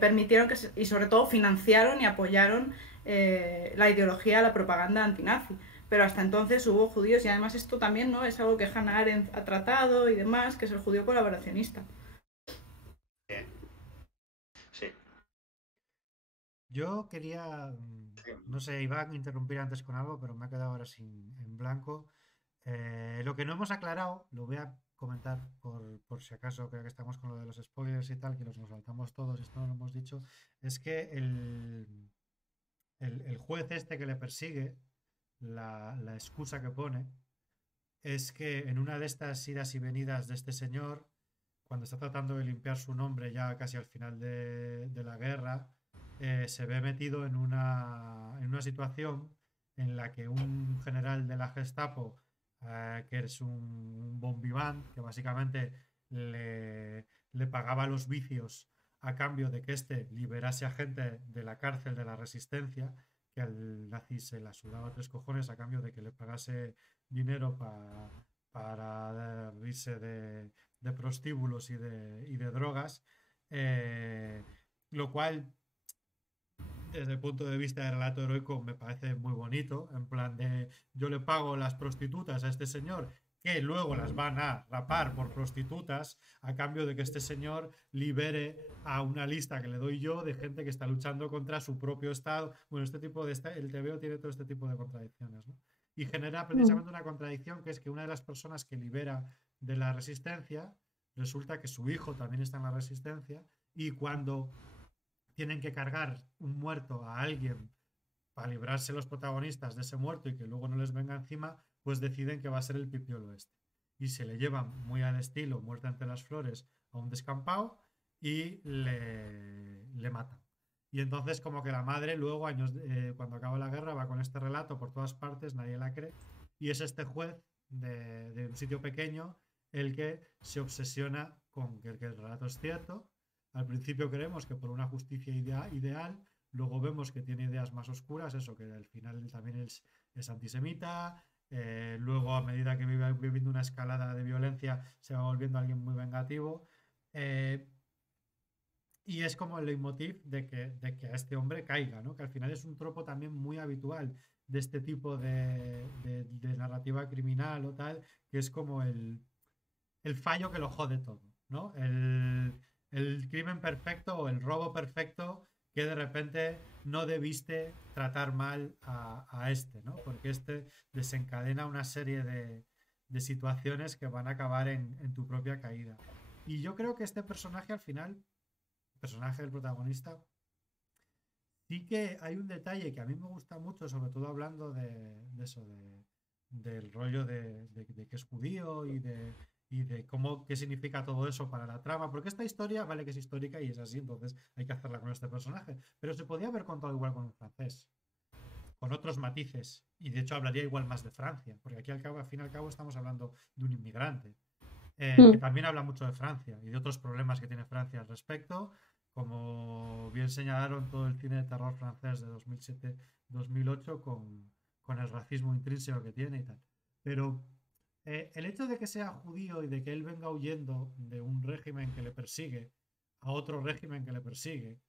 permitieron que y sobre todo financiaron y apoyaron la ideología, la propaganda antinazi. Pero hasta entonces hubo judíos y además esto también no es algo que Hannah Arendt ha tratado y demás, que es el judío colaboracionista. Sí. Yo quería, no sé, iba a interrumpir antes con algo, pero me ha quedado ahora sin, en blanco. Lo que no hemos aclarado, lo voy a comentar por si acaso, creo que estamos con lo de los spoilers y tal, que nos saltamos todos, esto no lo hemos dicho, es que el juez este que le persigue, la excusa que pone, es que en una de estas idas y venidas de este señor, cuando está tratando de limpiar su nombre ya casi al final de la guerra, se ve metido en una situación en la que un general de la Gestapo, que es un bon vivant, que básicamente le pagaba los vicios a cambio de que éste liberase a gente de la cárcel de la resistencia, que al nazi se la sudaba tres cojones a cambio de que le pagase dinero para irse de prostíbulos y de drogas, lo cual desde el punto de vista del relato heroico me parece muy bonito, en plan de yo le pago las prostitutas a este señor que luego las van a rapar por prostitutas a cambio de que este señor libere a una lista que le doy yo de gente que está luchando contra su propio estado. Bueno, el TVO tiene todo este tipo de contradicciones, ¿no? Y genera precisamente una contradicción, que es que una de las personas que libera de la resistencia resulta que su hijo también está en la resistencia, y cuando tienen que cargar un muerto a alguien para librarse los protagonistas de ese muerto y que luego no les venga encima, pues deciden que va a ser el pipiolo este. Y se le llevan muy al estilo Muerte entre las flores a un descampado y le matan. Y entonces como que la madre luego, cuando acaba la guerra, va con este relato por todas partes, nadie la cree, y es este juez de un sitio pequeño el que se obsesiona con que el relato es cierto. Al principio creemos que por una justicia ideal, luego vemos que tiene ideas más oscuras, eso, que al final también es antisemita, luego a medida que vive viviendo una escalada de violencia se va volviendo alguien muy vengativo, y es como el leitmotiv de que a este hombre caiga, ¿no? Que al final es un tropo también muy habitual de este tipo de narrativa criminal o tal, que es como el fallo que lo jode todo, ¿no? El crimen perfecto o el robo perfecto que de repente no debiste tratar mal a este, ¿no? Porque este desencadena una serie de situaciones que van a acabar en tu propia caída. Y yo creo que este personaje al final, el personaje del protagonista, sí que hay un detalle que a mí me gusta mucho, sobre todo hablando de eso, del rollo de que es judío y de qué significa todo eso para la trama, porque esta historia vale que es histórica y es así, entonces hay que hacerla con este personaje, pero se podía haber contado igual con un francés, con otros matices, y de hecho hablaría igual más de Francia, porque aquí al fin y al cabo estamos hablando de un inmigrante, que también habla mucho de Francia y de otros problemas que tiene Francia al respecto, como bien señalaron todo el cine de terror francés de 2007-2008 con el racismo intrínseco que tiene y tal. Pero el hecho de que sea judío y de que él venga huyendo de un régimen que le persigue a otro régimen que le persigue,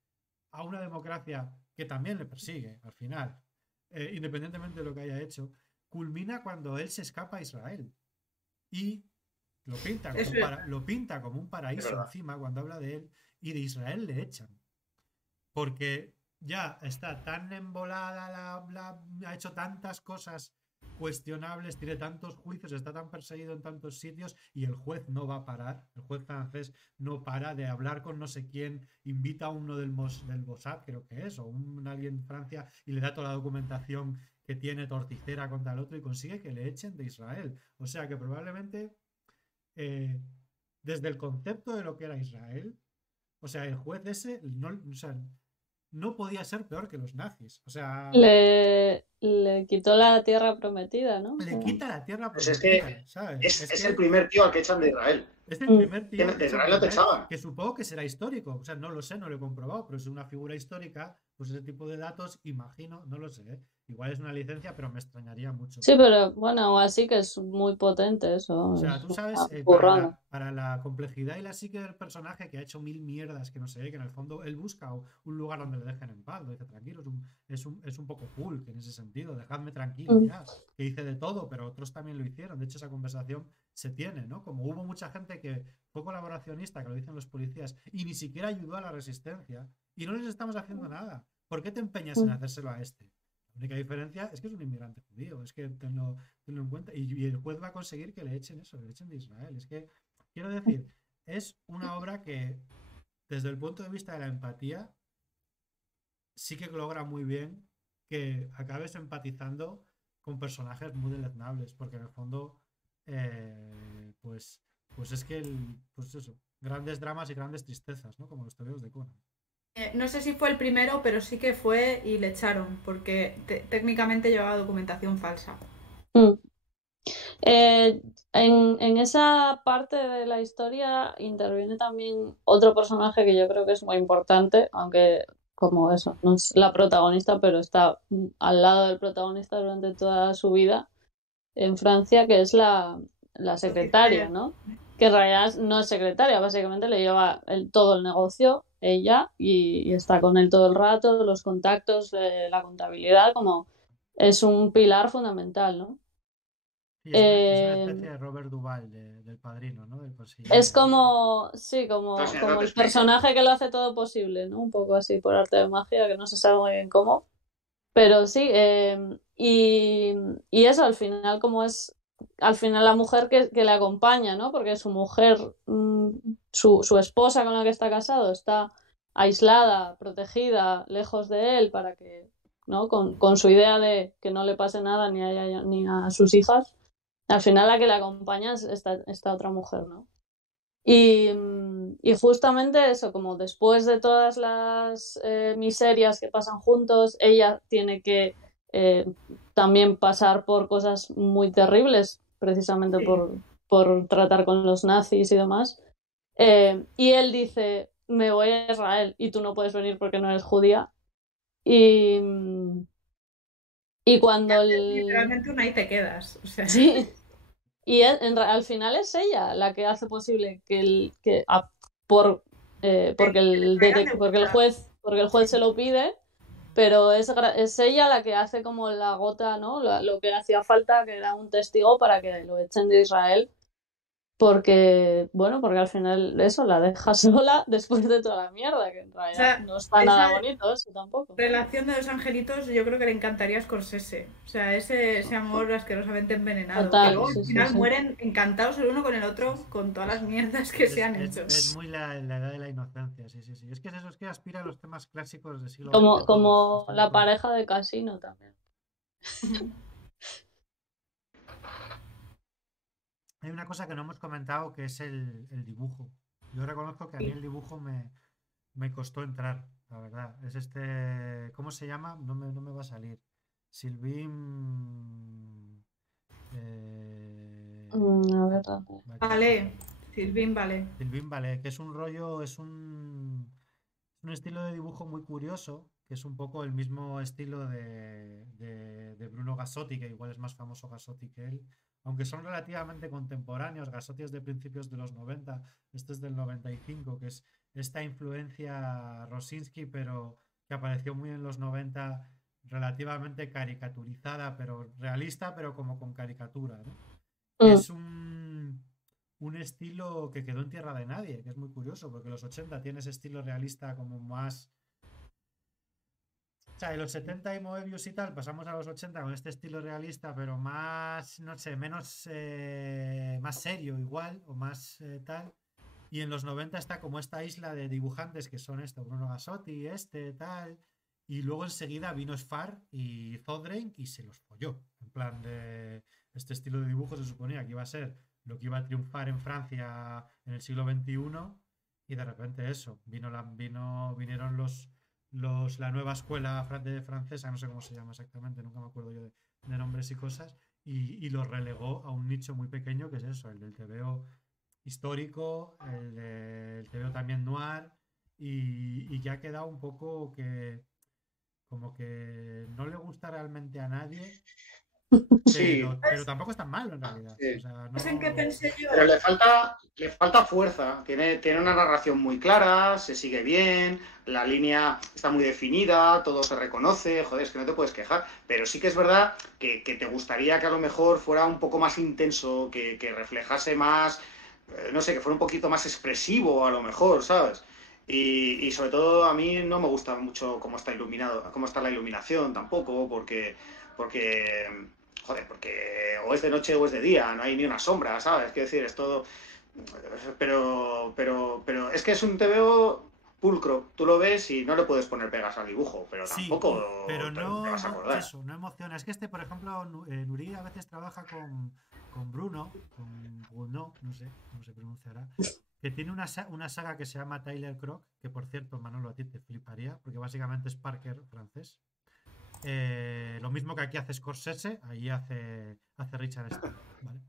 a una democracia que también le persigue al final, independientemente de lo que haya hecho, culmina cuando él se escapa a Israel y lo pinta como un paraíso encima cuando habla de él, y de Israel le echan porque ya está tan embolada, ha hecho tantas cosas cuestionables, tiene tantos juicios, está tan perseguido en tantos sitios, y el juez no va a parar, el juez francés no para de hablar con no sé quién, invita a uno del Mossad, creo que es, o alguien en Francia, y le da toda la documentación que tiene torticera contra el otro y consigue que le echen de Israel. O sea que probablemente desde el concepto de lo que era Israel, o sea, el juez ese no podía ser peor que los nazis. O sea, le quitó la tierra prometida, ¿no? Le quita la tierra pues prometida, es que ¿sabes? es el primer tío al que echan de Israel. Es el primer tío De Israel lo te echaban. que supongo que será histórico. O sea, no lo sé, no lo he comprobado, pero es una figura histórica, pues ese tipo de datos, imagino, no lo sé, ¿eh? Igual es una licencia, pero me extrañaría mucho. Sí, pero bueno, así que es muy potente eso. O sea, tú sabes, para la complejidad y la psique del personaje, que ha hecho mil mierdas, que no sé, que en el fondo él busca un lugar donde le dejen en paz, lo dice tranquilo, es un poco Hulk en ese sentido, dejadme tranquilo ya, que hice de todo, pero otros también lo hicieron. De hecho, esa conversación se tiene, ¿no? Como hubo mucha gente que fue colaboracionista, que lo dicen los policías, y ni siquiera ayudó a la resistencia, y no les estamos haciendo nada. ¿Por qué te empeñas en hacérselo a este? La única diferencia es que es un inmigrante judío, es que tenlo en cuenta. Y el juez va a conseguir que le echen eso, le echen de Israel. Es que, quiero decir, es una obra que, desde el punto de vista de la empatía, sí que logra muy bien que acabes empatizando con personajes muy deleznables, porque en el fondo, pues es que, pues eso, grandes dramas y grandes tristezas, ¿no? Como los tebeos de Conan. No sé si fue el primero, pero sí que fue y le echaron, porque técnicamente llevaba documentación falsa. Mm. En esa parte de la historia interviene también otro personaje que yo creo que es muy importante, aunque como eso, no es la protagonista, pero está al lado del protagonista durante toda su vida en Francia, que es la secretaria, ¿no? Que en realidad no es secretaria, básicamente le lleva todo el negocio ella y está con él todo el rato, los contactos, la contabilidad, como es un pilar fundamental, ¿no? Sí, es una especie de Robert Duvall del Padrino, ¿no? Del Es como, sí, como Señor el Splinter. personaje que lo hace todo posible, ¿no? Un poco así por arte de magia, que no se sabe muy bien cómo. Pero sí, y eso al final, como es, al final la mujer que le acompaña, ¿no? Porque su mujer, su esposa con la que está casado, está aislada, protegida, lejos de él, para que, ¿no? Con su idea de que no le pase nada ni a ella ni a sus hijas. Al final la que le acompaña es esta otra mujer, ¿no? Y justamente eso, como después de todas las miserias que pasan juntos, ella tiene que también pasar por cosas muy terribles, precisamente Sí. por tratar con los nazis y demás. Y él dice, me voy a Israel y tú no puedes venir porque no eres judía. Y, y cuando Literalmente una ahí te quedas. O sea. Sí. Y al final es ella la que hace posible porque el juez se lo pide, pero es ella la que hace como la gota, ¿no? Lo que hacía falta, que era un testigo para que lo echen de Israel, porque al final eso la deja sola después de toda la mierda, que en realidad no está nada bonito eso tampoco. Relación de dos angelitos, yo creo que le encantaría a Scorsese. O sea, ese amor asquerosamente envenenado. Total, que luego sí, al final sí, sí. mueren encantados el uno con el otro, con todas las mierdas que se han hecho. Es muy la edad de la inocencia, sí, sí, sí. Es que eso, es que aspira a los temas clásicos del siglo Como, XX. como Estoy de la acuerdo. pareja de Casino también. Hay una cosa que no hemos comentado que es el dibujo. Yo reconozco que a mí el dibujo me costó entrar, la verdad. Es ¿cómo se llama? No me va a salir. Sylvain. A ver, ¿dónde? Vale, Sylvain vale. Sylvain Vale, que es un rollo, es un estilo de dibujo muy curioso, que es un poco el mismo estilo de Bruno Gasotti, que igual es más famoso Gasotti que él, aunque son relativamente contemporáneos. Gasotti es de principios de los 90, este es del 95, que es esta influencia Rosinski, pero que apareció muy en los 90, relativamente caricaturizada, pero realista, pero como con caricatura, ¿no? Es un estilo que quedó en tierra de nadie, que es muy curioso, porque los 80 tiene ese estilo realista como más... O sea, de los 70 y Moebius y tal, pasamos a los 80 con este estilo realista, pero más, no sé, menos, más serio igual, o más tal. Y en los 90 está como esta isla de dibujantes que son esto, Bruno Gasotti, tal. Y luego enseguida vino Sfar y Zodrein y se los folló. En plan de este estilo de dibujo se suponía que iba a ser lo que iba a triunfar en Francia en el siglo XXI y de repente eso, vinieron la nueva escuela francesa, no sé cómo se llama exactamente, nunca me acuerdo yo de nombres y cosas, y los relegó a un nicho muy pequeño que es eso, el del TVO histórico, el del TVO también noir, y que ha quedado un poco que como que no le gusta realmente a nadie, Sí, pero tampoco es tan malo en realidad. sí. O sea, ¿Sabes en qué pensé yo? Pero le falta fuerza. Tiene una narración muy clara, se sigue bien, la línea está muy definida, todo se reconoce, joder, es que no te puedes quejar. Pero sí que es verdad que te gustaría que a lo mejor fuera un poco más intenso, que reflejase más, no sé, que fuera un poquito más expresivo a lo mejor, ¿sabes? Y sobre todo a mí no me gusta mucho cómo está iluminado, cómo está la iluminación tampoco, porque, joder, porque o es de noche o es de día, no hay ni una sombra, ¿sabes? Quiero decir, es todo... Pero es que es un TVO pulcro. Tú lo ves y no le puedes poner pegas al dibujo, pero Sí, pero tampoco te no, vas a no, acordar. eso, no emociona. Es que por ejemplo, Nuri a veces trabaja con Bruno, con Bruno, no sé cómo se pronunciará, que tiene una saga que se llama Tyler Croc, que por cierto, Manolo, a ti te fliparía, porque básicamente es Parker francés. Lo mismo que aquí hace Scorsese, ahí hace Richard Starr, ¿vale?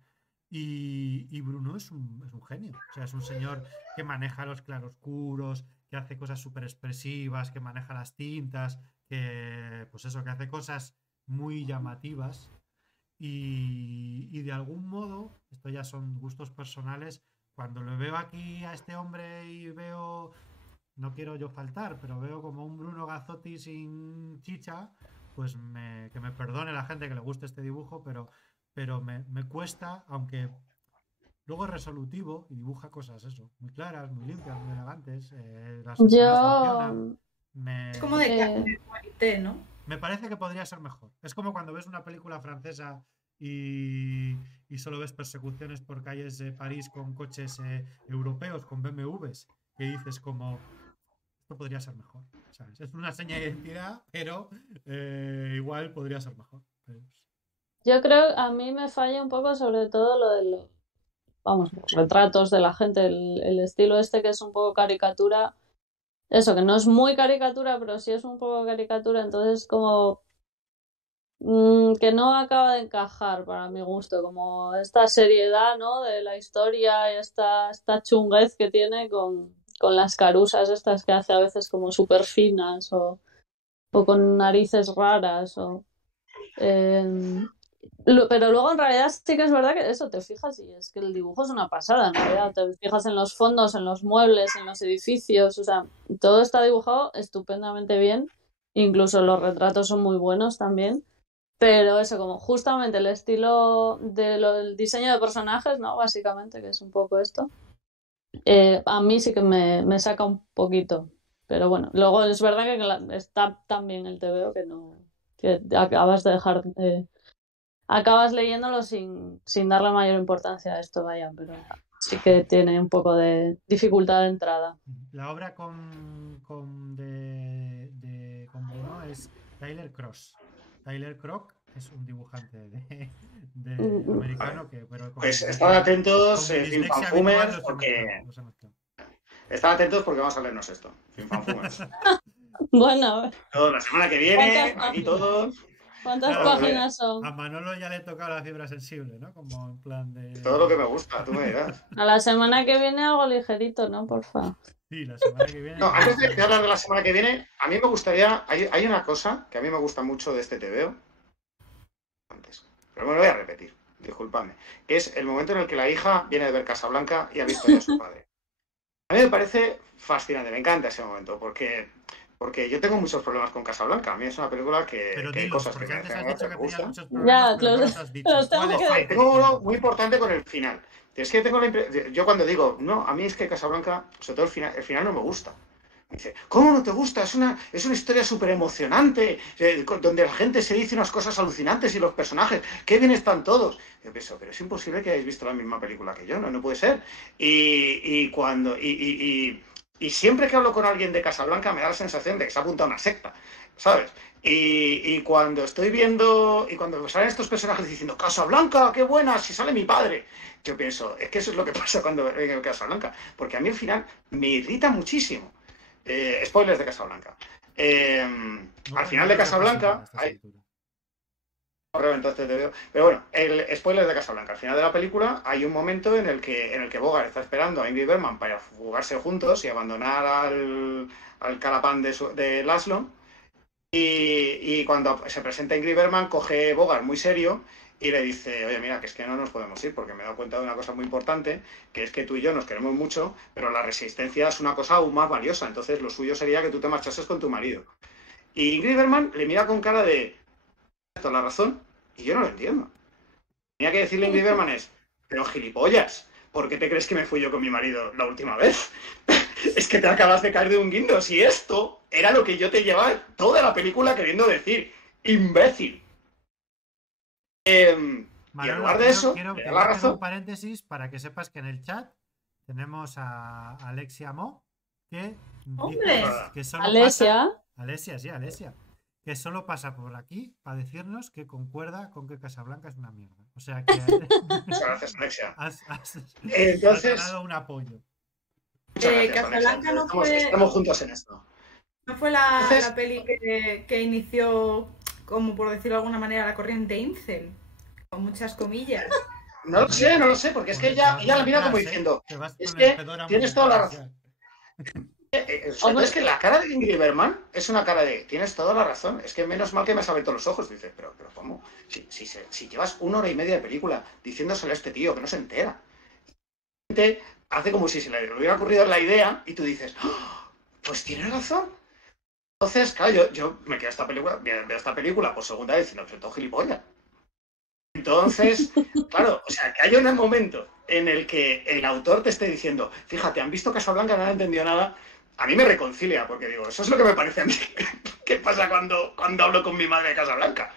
Y Bruno es un genio. O sea, es un señor que maneja los claroscuros, que hace cosas súper expresivas, que maneja las tintas, pues eso, que hace cosas muy llamativas. Y de algún modo, esto ya son gustos personales, cuando lo veo aquí a este hombre y veo, no quiero yo faltar, pero veo como un Bruno Gazzotti sin chicha, pues que me perdone la gente que le guste este dibujo, pero me cuesta, aunque luego es resolutivo y dibuja cosas eso, muy claras, muy limpias, muy elegantes, las escenas funcionan. Yo, Es como de eh, cualité, ¿no? Me parece que podría ser mejor. Es como cuando ves una película francesa y solo ves persecuciones por calles de París con coches europeos, con BMWs, que dices como, esto podría ser mejor. ¿Sabes? Es una seña de identidad, pero igual podría ser mejor. yo creo, a mí me falla un poco sobre todo lo de los, vamos, los retratos de la gente, el estilo este que es un poco caricatura. Eso, que no es muy caricatura, pero sí es un poco caricatura, entonces como que no acaba de encajar para mi gusto, como esta seriedad, ¿no? De la historia y esta chunguez que tiene con las carusas estas que hace a veces como súper finas o con narices raras pero luego en realidad sí que es verdad que eso, te fijas y es que el dibujo es una pasada, en realidad te fijas en los fondos, en los muebles, en los edificios, o sea, todo está dibujado estupendamente bien, incluso los retratos son muy buenos también, pero eso, como justamente el estilo del diseño de personajes, ¿no? Básicamente, que es un poco esto, a mí sí que me saca un poquito, pero bueno, luego es verdad que está tan bien el TVO que no, que acabas de dejar... acabas leyéndolo sin darle mayor importancia a esto, vaya, pero sí que tiene un poco de dificultad de entrada. La obra con Bruno es Tyler Cross. Tyler Croc es un dibujante de Mm, americano que, pero Pues estad atentos, con mi dislexia habitual Finfanfumers, porque... los he mezclado. Estad atentos porque vamos a leernos esto, Finfanfumers. Bueno, La semana que viene, aquí todos... ¿cuántas Claro, páginas son? a Manolo ya le he tocado la fibra sensible, ¿no? Como en plan de... Todo lo que me gusta, tú me dirás. A la semana que viene algo ligerito, ¿no? Porfa. Sí, la semana que viene... No, antes de hablar de la semana que viene, a mí me gustaría... Hay una cosa que a mí me gusta mucho de este TVO, antes, pero me lo voy a repetir, disculpadme, que es el momento en el que la hija viene de ver Casablanca y ha visto ya a su padre. A mí me parece fascinante, me encanta ese momento, porque yo tengo muchos problemas con Casablanca. A mí es una película Pero que hay dilos, cosas que porque me antes has hacen dicho que me tenías gustan. muchos Ya, problemas, pero no los has dicho. los tengo ¿Cuáles? que... Tengo uno muy importante con el final. Es que tengo yo cuando digo, no, a mí es que Casablanca, sobre todo el final no me gusta. Me dice, ¿cómo no te gusta? Es una historia súper emocionante, donde la gente se dice unas cosas alucinantes y los personajes, qué bien están todos. Yo pienso, pero es imposible que hayáis visto la misma película que yo, no puede ser. Y siempre que hablo con alguien de Casablanca me da la sensación de que se ha apuntado a una secta, ¿sabes? Y cuando estoy viendo, y cuando salen estos personajes diciendo, Casablanca, qué buena, si sale mi padre, yo pienso, es que eso es lo que pasa cuando veo Casablanca, porque a mí al final me irrita muchísimo. Spoilers de Casablanca. Al final de Casablanca... Entonces te veo. Pero bueno, el spoiler de Casablanca. Al final de la película hay un momento en el que Bogart está esperando a Ingrid Bergman para fugarse juntos y abandonar al calapán de Laszlo. Y cuando se presenta Ingrid Bergman, coge Bogart muy serio y le dice, oye, mira, que es que no nos podemos ir porque me he dado cuenta de una cosa muy importante, que es que tú y yo nos queremos mucho, pero la resistencia es una cosa aún más valiosa. Entonces lo suyo sería que tú te marchases con tu marido. Y Ingrid Bergman le mira con cara de, toda la razón, y yo no lo entiendo. Tenía que decirle a Ingrid Bergman es, pero gilipollas, ¿por qué te crees que me fui yo con mi marido la última vez? Es que te acabas de caer de un guindo. Si esto era lo que yo te llevaba toda la película queriendo decir. ¡Imbécil! Y en Manolo, lugar de eso, quiero le que da la hacer un razón. paréntesis para que sepas que en el chat tenemos a Alexia Mo, que ¡Hombre! dice que solo Alesia. pasa... Alesia. Que solo pasa por aquí para decirnos que concuerda con que Casablanca es una mierda. O sea que Muchas gracias, Alexia. has Entonces, ganado un apoyo. muchas gracias, Casablanca Alexia. Estamos juntos en esto. no fue la peli que inició, como por decirlo de alguna manera, la corriente incel, con muchas comillas. No lo sé, porque es que ella la mira como diciendo, es que tienes toda la razón. Es que la cara de Ingrid Bergman es una cara de, tienes toda la razón, es que menos mal que me has abierto los ojos. Dices, pero ¿cómo? Si llevas 1 hora y media de película diciéndoselo a este tío que no se entera. Hace como si se le hubiera ocurrido la idea y tú dices, ¡oh! Pues tiene razón. Entonces, claro, yo me quedo veo esta película por segunda vez diciendo, pero todo gilipollas. Entonces, claro, o sea, que haya un momento en el que el autor te esté diciendo, fíjate, han visto Casablanca, no han entendido nada, a mí me reconcilia, porque digo, eso es lo que me parece a mí. ¿Qué pasa cuando hablo con mi madre de Casablanca?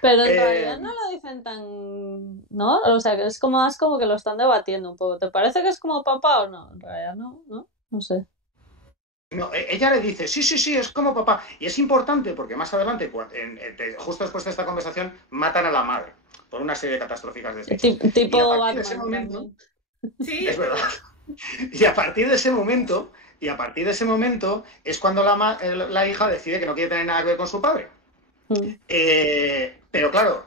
Pero en realidad no lo dicen tan... ¿no? O sea, que es como más como que lo están debatiendo un poco. ¿Te parece que es como papá o no? En realidad no sé. No, ella le dice, sí, es como papá. Y es importante porque más adelante, justo después de esta conversación, matan a la madre por una serie de catastróficas desdichas. Tipo Y a partir Batman de ese momento, también. Sí, es verdad. Y a partir de ese momento es cuando la hija decide que no quiere tener nada que ver con su padre. Pero claro,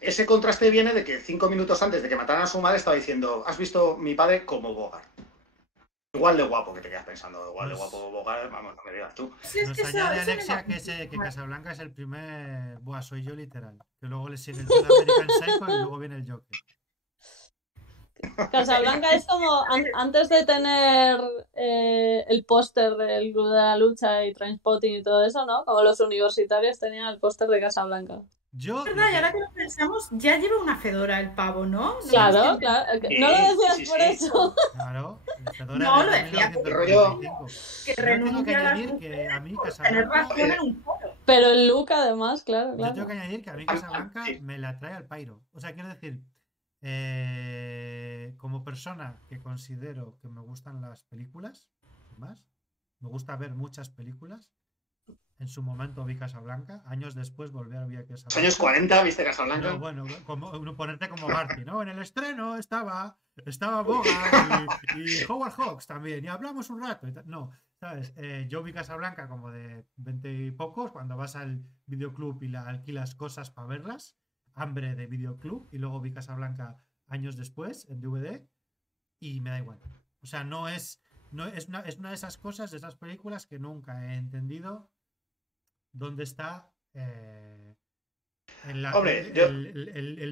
ese contraste viene de que 5 minutos antes de que mataran a su madre estaba diciendo, has visto mi padre como Bogart. Igual de guapo, que te quedas pensando, igual de guapo Bogart, vamos, no me digas tú. sí, es Nos que añade eso Alexia que Casablanca es el primer... Buah, soy yo literal. Que luego le sigue el American Psycho y luego viene el Joker. Casablanca es como antes de tener el póster del Club de la Lucha y Trainspotting y todo eso, ¿no? Como los universitarios tenían el póster de Casablanca. Yo, Es verdad, y ahora que lo pensamos, ya lleva una fedora el pavo, ¿no? Claro. No lo decías por eso. Claro, No, lo decía por rollo. que Yo tengo que renuncia a las añadir que a mí tener Casablanca... razón en un foro. Pero el look, además, claro. Yo tengo que añadir que a mí Casablanca Sí. me la trae al pairo. O sea, quiero decir, como persona que considero que me gustan las películas, más, me gusta ver muchas películas. En su momento vi Casablanca, años después volví a ver Casablanca. Años 40, ¿viste Casablanca? No, bueno, ponerte como Marty, ¿no? En el estreno estaba Bogart y Howard Hawks también, y hablamos un rato. No, ¿sabes? Yo vi Casablanca como de 20 y pocos, cuando vas al videoclub y alquilas cosas para verlas, hambre de videoclub, y luego vi Casablanca años después en DVD, y me da igual. O sea, es una de esas cosas, de esas películas que nunca he entendido dónde está el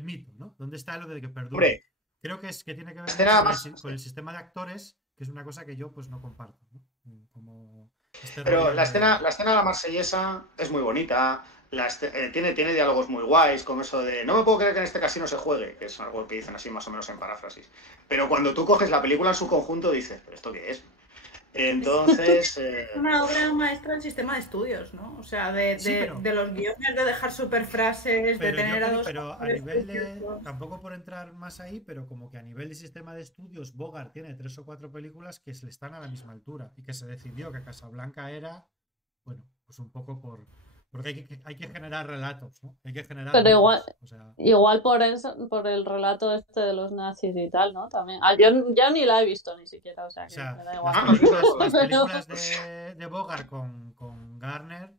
mito, ¿no? ¿Dónde está lo de que perdura? Hombre, creo que tiene que ver con el sistema de actores, que es una cosa que yo pues no comparto, ¿no? Como pero la escena de la marsellesa es muy bonita, tiene diálogos muy guays, como eso de no me puedo creer que en este casino se juegue, que es algo que dicen así más o menos en paráfrasis. Pero cuando tú coges la película en su conjunto dices, ¿pero esto qué es? Entonces... Una obra maestra del sistema de estudios, ¿no? O sea, de los guiones, de dejar superfrases, de tener a dos... Pero a nivel de... Tampoco por entrar más ahí, pero como que a nivel de sistema de estudios, Bogart tiene 3 o 4 películas que se le están a la misma altura y que se decidió que Casablanca era, bueno, pues un poco porque hay que generar relatos, ¿no? Hay que generar... Pero igual, o sea... igual por eso, por el relato este de los nazis y tal, ¿no? También. Yo ni la he visto ni siquiera, o sea, que me da igual. Las películas de Bogart con Garner,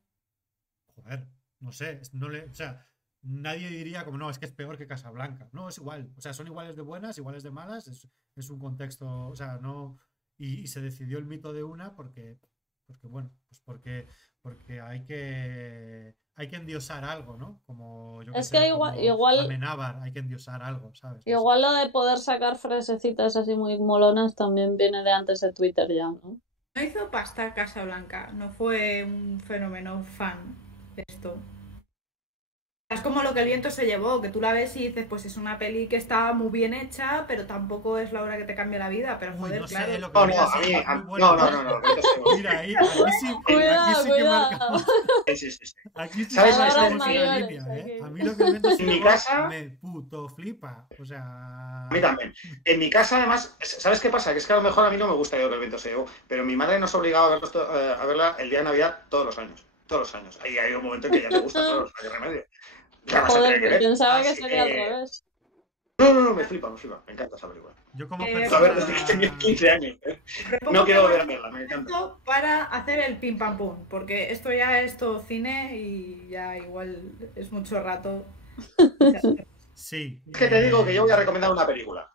joder, no sé, o sea, nadie diría como no, es que es peor que Casablanca. No, es igual, o sea, son iguales de buenas, iguales de malas, es un contexto, o sea, no... Y se decidió el mito de una porque bueno, pues porque hay que endiosar algo, ¿no? Como yo es sé, que como igual Amenábar, hay que endiosar algo, ¿sabes? Igual lo de poder sacar frasecitas así muy molonas también viene de antes de Twitter ya, ¿no? No hizo pasta Casablanca, no fue un fenómeno fan de esto. Es como Lo que el viento se llevó, que tú la ves y dices, pues es una peli que está muy bien hecha, pero tampoco es la obra que te cambia la vida. Pero Uy, joder, no sé, claro. Lo que No, el no, viento a se mí, llevó es muy no, buena. no, no, no, Mira, aquí Cuidado, sí que cuidado. marcamos. sí. Aquí sí que ¿Sabes? Palabras marcamos una mayores línea, ¿eh? aquí. A mí Lo que el viento se En mi llevó casa, me puto flipa. O a sea, mí también. En mi casa, además, ¿sabes qué pasa? Que es que a lo mejor a mí no me gusta Yo que el viento se llevó, pero mi madre nos obligaba a verla el día de Navidad todos los años. Todos los años. Ahí hay un momento en que ya te gusta, claro, no hay remedio. Ya vas a Joder, tener que ver. pensaba que Así sería al que. revés. No, me flipa. Me encanta esa película. yo como A ver, desde que tenía persona. 15 años. ¿eh? Propongo No quiero que volver a hagamos verla, me encanta. esto para hacer el pim pam pum, porque esto ya es todo cine y ya igual es mucho rato. Sí. Es que te digo que yo voy a recomendar una película.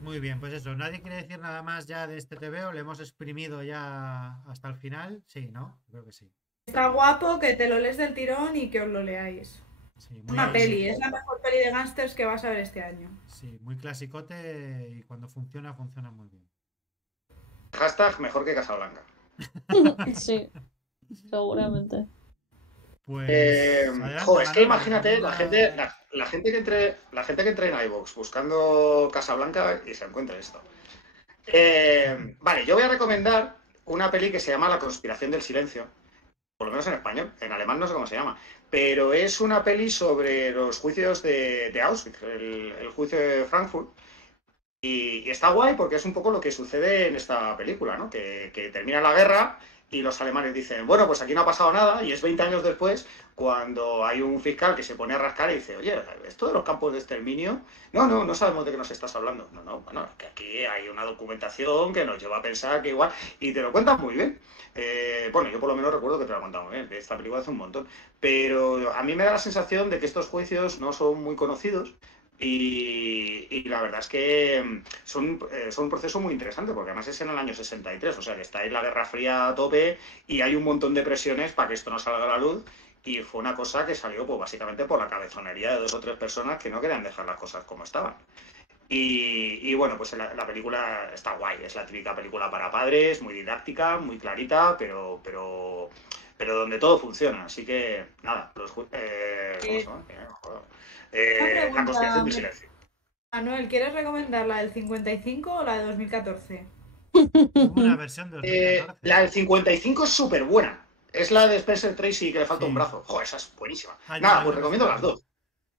Muy bien, pues eso. ¿Nadie quiere decir nada más ya de este TVO? ¿Le hemos exprimido ya hasta el final? Sí, ¿no? Creo que sí. Está guapo que te lo lees del tirón y que os lo leáis. Sí, Una peli, es la mejor peli de gángsters que vas a ver este año. Sí, muy clasicote y cuando funciona, funciona muy bien. Hashtag mejor que Casablanca. Sí, seguramente. Pues adelante, Joder, es que Manolo, imagínate recomienda- la gente que entre en iVoox buscando Casablanca y se encuentre esto. Vale, yo voy a recomendar una peli que se llama La conspiración del silencio, por lo menos en español, en alemán no sé cómo se llama, pero es una peli sobre los juicios de Auschwitz, el juicio de Frankfurt. Y está guay porque es un poco lo que sucede en esta película, ¿no? Que termina la guerra y los alemanes dicen, bueno, pues aquí no ha pasado nada, y es 20 años después cuando hay un fiscal que se pone a rascar y dice, oye, esto de los campos de exterminio, no sabemos de qué nos estás hablando. No, bueno, es que aquí hay una documentación que nos lleva a pensar que igual, y te lo cuentan muy bien. Bueno, yo por lo menos recuerdo que te lo he contado muy bien, de esta película hace un montón, pero a mí me da la sensación de que estos juicios no son muy conocidos. Y la verdad es que son un proceso muy interesante, porque además es en el año 63, o sea que está ahí la Guerra Fría a tope y hay un montón de presiones para que esto no salga a la luz. Y fue una cosa que salió pues básicamente por la cabezonería de 2 o 3 personas que no querían dejar las cosas como estaban. Y bueno, pues la película está guay, es la típica película para padres, muy didáctica, muy clarita, pero donde todo funciona. Así que, nada, ¿cómo se llama? La conspiración del silencio. Manuel, ¿quieres recomendar la del 55 o la de 2014? Hubo una versión de 2014. La del 55 es súper buena. Es la de Spencer Tracy que le falta un brazo. Joder, esa es buenísima. Nada, pues recomiendo las dos.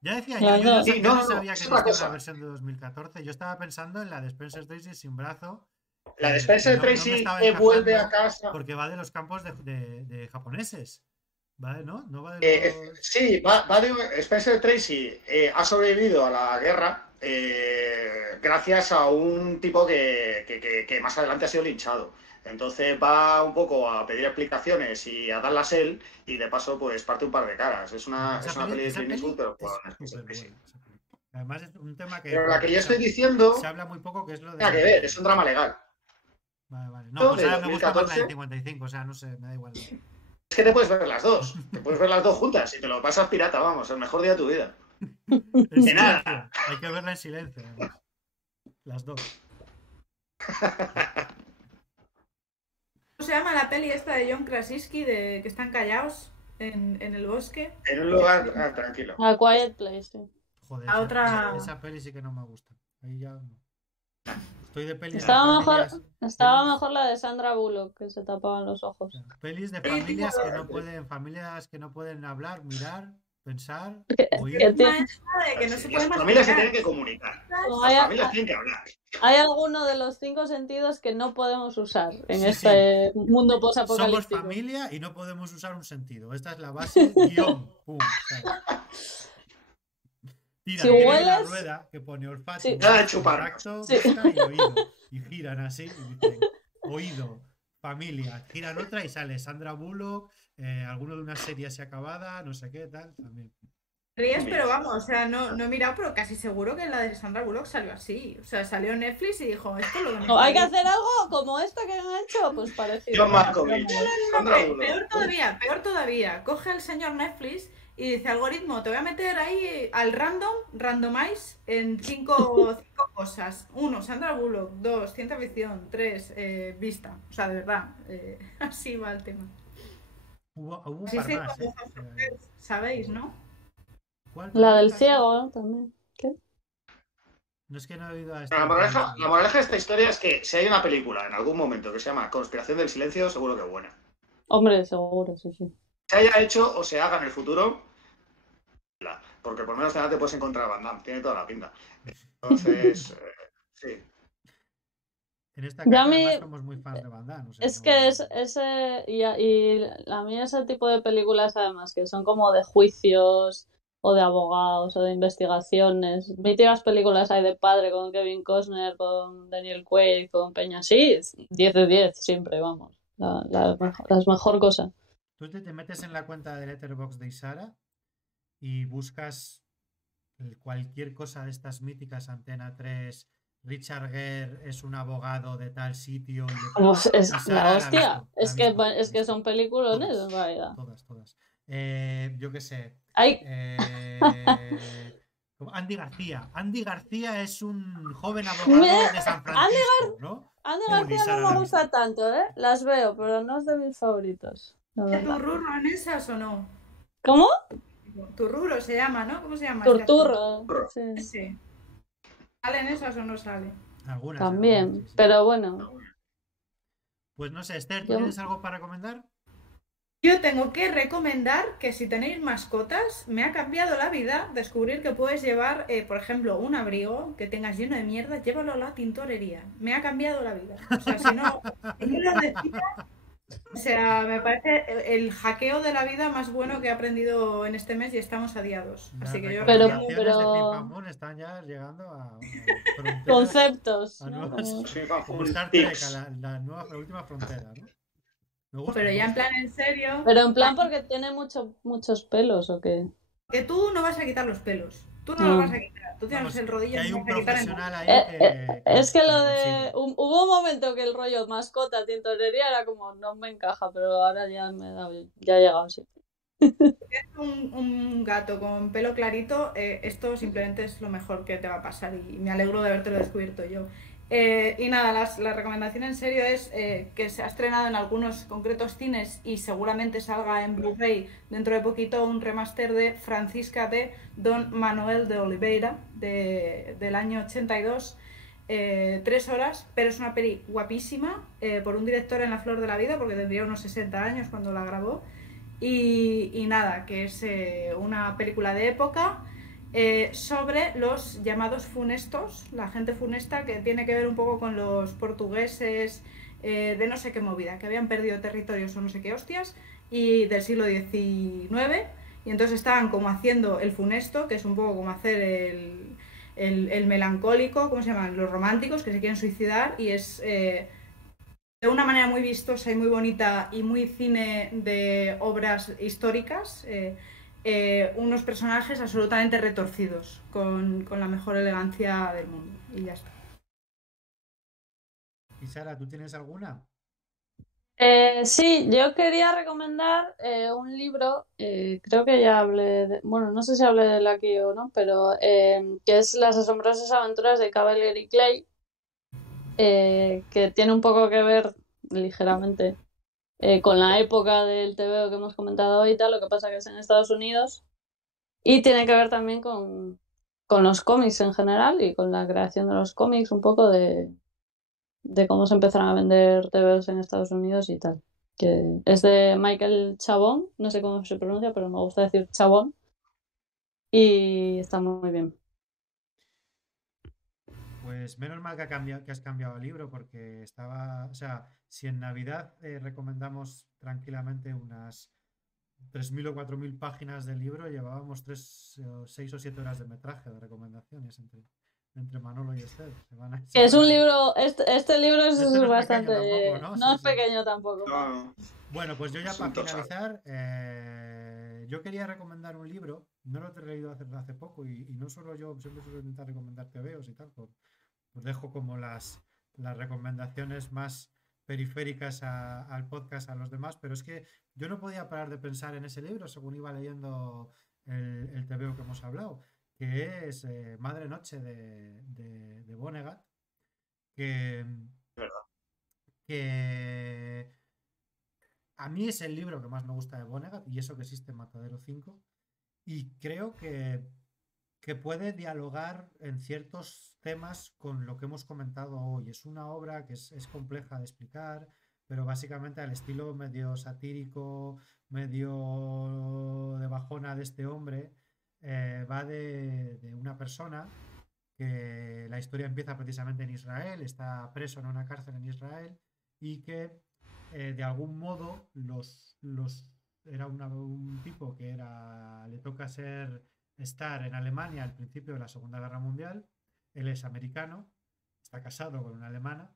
Ya decía Las yo dos. no, Sí, yo no no, sabía que es otra existía cosa. una versión de 2014. Yo estaba pensando en la de Spencer Tracy sin brazo. La de que Spencer no me Tracy estaba vuelve encajando a casa. porque va de los campos de japoneses. ¿Vale? ¿No? No va de los... Sí, va de Spencer Tracy ha sobrevivido a la guerra gracias a un tipo que más adelante ha sido linchado. Entonces va un poco a pedir explicaciones y a darlas él, y de paso pues parte un par de caras. Es una peli de Clint Eastwood, pero con es Spencer súper Tracy. buena. Además es un tema que Pero la que yo estoy diciendo, se habla muy poco, que es lo de... nada que ver, es un drama legal. Vale. No, pues De ahora me gusta más la 2014. de 55, o sea, no sé, me da igual. Es que te puedes ver las dos. Te puedes ver las dos juntas y te lo pasas pirata, vamos, el mejor día de tu vida. En De silencio. nada. Hay que verla en silencio, además. Las dos. ¿Cómo se llama la peli esta de John Krasinski de que están callados en el bosque? En un lugar tranquilo. A Quiet Place, sí. Joder, La otra- esa peli sí que no me gusta. Ahí ya no. Estoy de pelis de Estaba familias, mejor la de Sandra Bullock, que se tapaban los ojos. pelis de familias que no pueden hablar, mirar, pensar, oír. Que Una esta de que no se puede Las familias se masticar. tienen que comunicar. Como Las hay, familias tienen que hablar. hay alguno de los 5 sentidos que no podemos usar en Sí, este mundo Somos posapocalíptico. familia y no podemos usar un sentido. Esta es la base, guión, pum. ¿Sabes? Tiran, Si tienen la hueles- rueda que pone olfato, Sí. Nada de chupar. tacto, Sí. vista y oído. Y giran así y dicen, oído, familia. Giran otra y sale Sandra Bullock, alguno de una serie así acabada, no sé qué, tal, también. Ríes, pero vamos, o sea, no he mirado, pero casi seguro que la de Sandra Bullock salió así. O sea, salió Netflix y dijo, esto es lo que No, hay que necesito. hacer algo como esto que han hecho, pues parecido. John Malkovich. Sandra Bullock. Peor todavía. Coge el señor Netflix y dice, algoritmo, te voy a meter ahí al randomize en 5 cosas. 1, Sandra Bullock. 2, ciencia ficción. 3, vista. O sea, de verdad, así va el tema. Hubo un Así par se más, como ¿sabéis, no? ¿Cuál, La perdón? del ciego, ¿no? También. ¿Qué? No es que no he oído a La esta moraleja, película. la moraleja de esta historia es que si hay una película en algún momento que se llama Conspiración del Silencio, seguro que es buena. Hombre, seguro, sí, sí. Se haya hecho o se haga en el futuro, porque por lo menos te puedes encontrar a Van Damme, tiene toda la pinta. Entonces, sí. En esta Ya a casa mí, además somos muy fans de Van Damme, o sea, es no... que es ese, y a mí ese tipo de películas además que son como de juicios o de abogados o de investigaciones, míticas películas hay de padre con Kevin Costner, con Daniel Quaid, con Peña, sí, 10 de 10 siempre, vamos, las mejor cosa. Tú te metes en la cuenta de Letterboxd de Isara y buscas cualquier cosa de estas míticas, Antena 3, Richard Gere es un abogado de tal sitio Es y la Sara la ha hostia, visto, la ha visto, la ha es que visto. son peliculones Todas, en realidad. todas. Yo qué sé. Hay, Como Andy García. Andy García es un joven Me- abogado de San Andy, Francisco, ¿no? Andy Pum, y García no Sara la me ha visto. gusta tanto, ¿eh? Las veo, pero no es de mis favoritos, la ¿Tu verdad. rurro en esas o no? ¿Cómo? Tu rurro se llama, ¿no? ¿Cómo se llama este actor? Turturro, sí, Sí. ¿Sale en esas o no sale? Algunas, también. sí, sí. Pero bueno, Pues no sé, Esther, ¿tú yo... tienes algo para recomendar? Yo tengo que recomendar que si tenéis mascotas, me ha cambiado la vida descubrir que puedes llevar, por ejemplo, un abrigo que tengas lleno de mierda, llévalo a la tintorería. Me ha cambiado la vida. O sea, si no lo decía, o sea, me parece el hackeo de la vida más bueno que he aprendido en este mes y estamos a día 2. Las Así que yo recomiendo. recomendaciones de Fin Fan Fun están ya llegando a fronteras, Conceptos, a ¿no? nuevas, Sí, como Full Star Trek, a Tips. la última frontera, ¿no? Me gusta, Pero me ya en gusta. plan en serio, Pero en plan porque tiene muchos pelos o qué. que tú no vas a quitar los pelos. Tú no los vas No. a quitar. Tú tienes Vamos, el que rodillo y hay no un vas a quitar en profesional ahí Es que que lo lo de... consigue. Hubo un momento que el rollo mascota, tintorería era como, no me encaja, pero ahora ya me da bien. Ya ha llegado, sí. un gato con pelo clarito, esto simplemente es lo mejor que te va a pasar y me alegro de habértelo descubierto yo. Y nada, la recomendación en serio es que se ha estrenado en algunos concretos cines y seguramente salga en Blu-ray dentro de poquito un remaster de Francisca de Don Manuel de Oliveira del año 82. 3 horas, pero es una peli guapísima por un director en la flor de la vida porque tendría unos 60 años cuando la grabó y nada, que es una película de época sobre los llamados funestos, la gente funesta que tiene que ver un poco con los portugueses de no sé qué movida, que habían perdido territorios o no sé qué hostias, y del siglo XIX, y entonces estaban como haciendo el funesto, que es un poco como hacer el melancólico, ¿cómo se llaman? Los románticos que se quieren suicidar, y es de una manera muy vistosa y muy bonita y muy cine de obras históricas, unos personajes absolutamente retorcidos, con la mejor elegancia del mundo. Y ya está. Y Sara, ¿tú tienes alguna? Sí, yo quería recomendar un libro, creo que ya bueno, no sé si hablé de él aquí o no, pero que es Las asombrosas aventuras de Cavalier Clay, que tiene un poco que ver ligeramente con la época del TVO que hemos comentado hoy y tal, lo que pasa que es en Estados Unidos, y tiene que ver también con los cómics en general y con la creación de los cómics, un poco de cómo se empezaron a vender TVOs en Estados Unidos y tal. Que es de Michael Chabon, no sé cómo se pronuncia, pero me gusta decir Chabon, y está muy bien. Pues menos mal que has cambiado el libro porque estaba, o sea, si en Navidad recomendamos tranquilamente unas 3.000 o 4.000 páginas del libro, llevábamos 6 o 7 horas de metraje de recomendaciones entre Manolo y Esther. Es un libro, este libro es Este no es pequeño tampoco, bastante, ¿no? no Sí, es sí. pequeño tampoco, No, ¿no? no, Bueno, pues yo ya es para un total. finalizar, yo quería recomendar un libro, no lo he leído hace poco y no solo yo, siempre suelo intentar recomendar tebeos y tal, pues dejo como las recomendaciones más periféricas al podcast a los demás, pero es que yo no podía parar de pensar en ese libro según iba leyendo el tebeo que hemos hablado, que es Madre Noche de Vonnegut, que, que a mí es el libro que más me gusta de Vonnegut y eso que existe en Matadero 5. y creo que puede dialogar en ciertos temas con lo que hemos comentado hoy. Es una obra que es compleja de explicar, pero básicamente al estilo medio satírico, medio de bajona de este hombre, va de una persona que la historia empieza precisamente en Israel, está preso en una cárcel en Israel y que de algún modo era un tipo que le toca estar en Alemania al principio de la Segunda Guerra Mundial. Él es americano, está casado con una alemana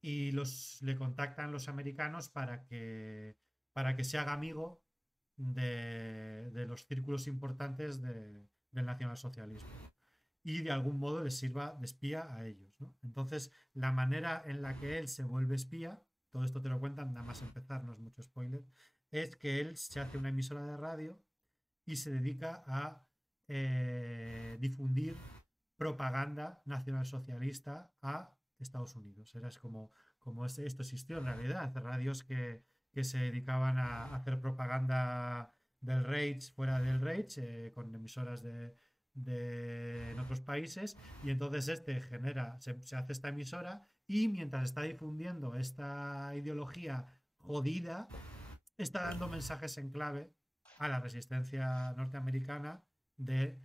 y le contactan los americanos para que se haga amigo de los círculos importantes del nacionalsocialismo y de algún modo les sirva de espía a ellos, ¿no? Entonces, la manera en la que él se vuelve espía, todo esto te lo cuentan nada más empezar, no es mucho spoiler, es que él se hace una emisora de radio y se dedica a difundir propaganda nacionalsocialista a Estados Unidos. Esto existió en realidad, radios que se dedicaban a hacer propaganda del Reich fuera del Reich, con emisoras en otros países, y entonces se hace esta emisora y mientras está difundiendo esta ideología jodida, está dando mensajes en clave a la resistencia norteamericana de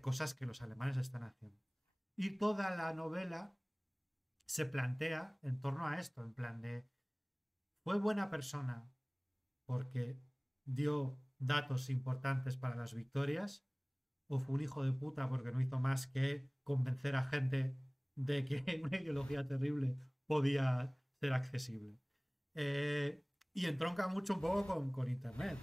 cosas que los alemanes están haciendo. Y toda la novela se plantea en torno a esto, en plan de fue buena persona porque dio datos importantes para las victorias, o fue un hijo de puta porque no hizo más que convencer a gente de que una ideología terrible podía ser accesible. Y entronca mucho un poco con Internet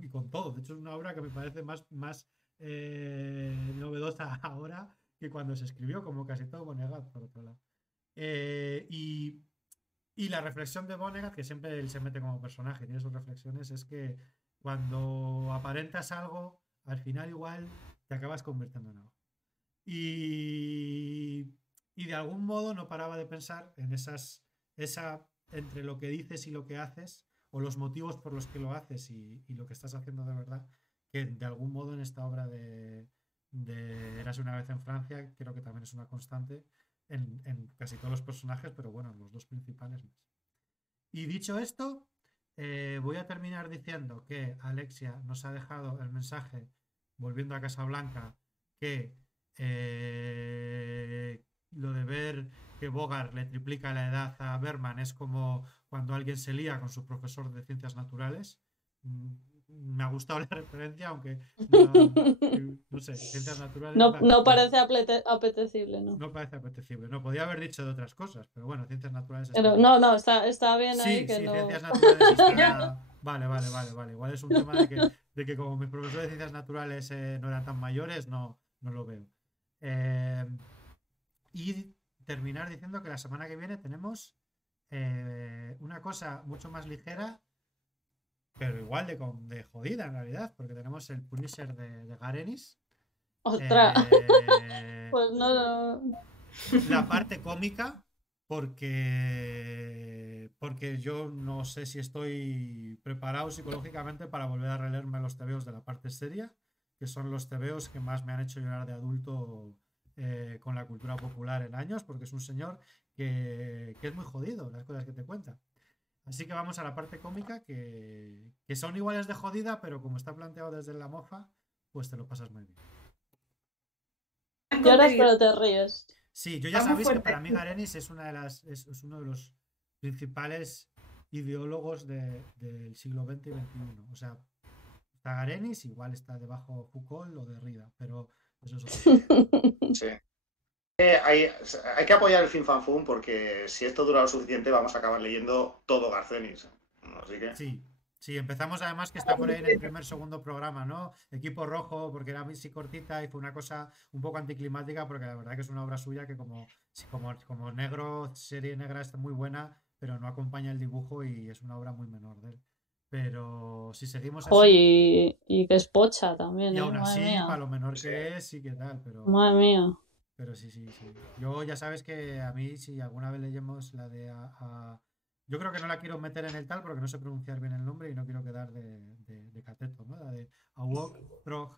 y con todo. De hecho, es una obra que me parece más novedosa ahora que cuando se escribió, como casi todo Vonnegut, por otro lado. Y la reflexión de Vonnegut, que siempre él se mete como personaje, tiene sus reflexiones, es que cuando aparentas algo, al final igual te acabas convirtiendo en algo. Y de algún modo no paraba de pensar en entre lo que dices y lo que haces, o los motivos por los que lo haces y lo que estás haciendo de verdad, que de algún modo en esta obra de Érase una vez en Francia, creo que también es una constante en casi todos los personajes, pero bueno, en los dos principales más. Y dicho esto, voy a terminar diciendo que Alexia nos ha dejado el mensaje, volviendo a Casablanca, que lo de ver que Bogart le triplica la edad a Berman es como cuando alguien se lía con su profesor de ciencias naturales. Me ha gustado la referencia, aunque no sé, ciencias naturales. No parece apetecible, ¿no? No parece apetecible. No, podía haber dicho de otras cosas, pero bueno, ciencias naturales. Pero no, está bien sí, ahí que sí, no. Ciencias naturales está. Vale. Igual es un tema de que como mis profesores de ciencias naturales no eran tan mayores, no lo veo. Y terminar diciendo que la semana que viene tenemos una cosa mucho más ligera, pero igual de jodida en realidad, porque tenemos el Punisher de Garenis. ¡Ostras! Pues no. La parte cómica, porque yo no sé si estoy preparado psicológicamente para volver a releerme los tebeos de la parte seria, que son los tebeos que más me han hecho llorar de adulto con la cultura popular en años, porque es un señor que es muy jodido las cosas que te cuenta. Así que vamos a la parte cómica, que son iguales de jodida, pero como está planteado desde la mofa, pues te lo pasas muy bien. Lloras pero te ríes. Sí, yo ya sabéis que para mí Garenis es uno de los principales ideólogos del siglo XX y XXI. O sea, está Garenis, igual está debajo Foucault o Derrida, pero eso es otro. Sí. Hay que apoyar el Fin Fan Fun porque si esto dura lo suficiente vamos a acabar leyendo todo Garcenis. Así que... Sí, empezamos además que está por ahí en el segundo programa, ¿no? Equipo Rojo, porque era así cortita y fue una cosa un poco anticlimática, porque la verdad que es una obra suya que como negro, serie negra está muy buena, pero no acompaña el dibujo y es una obra muy menor de él. Pero si seguimos así... y que es pocha también, y aún así, para lo menor que es, sí que tal, pero... Madre mía. Pero sí. Yo ya sabes que a mí, si alguna vez leemos la de... Yo creo que no la quiero meter en el tal porque no sé pronunciar bien el nombre y no quiero quedar de cateto, ¿no? La de A Walk Through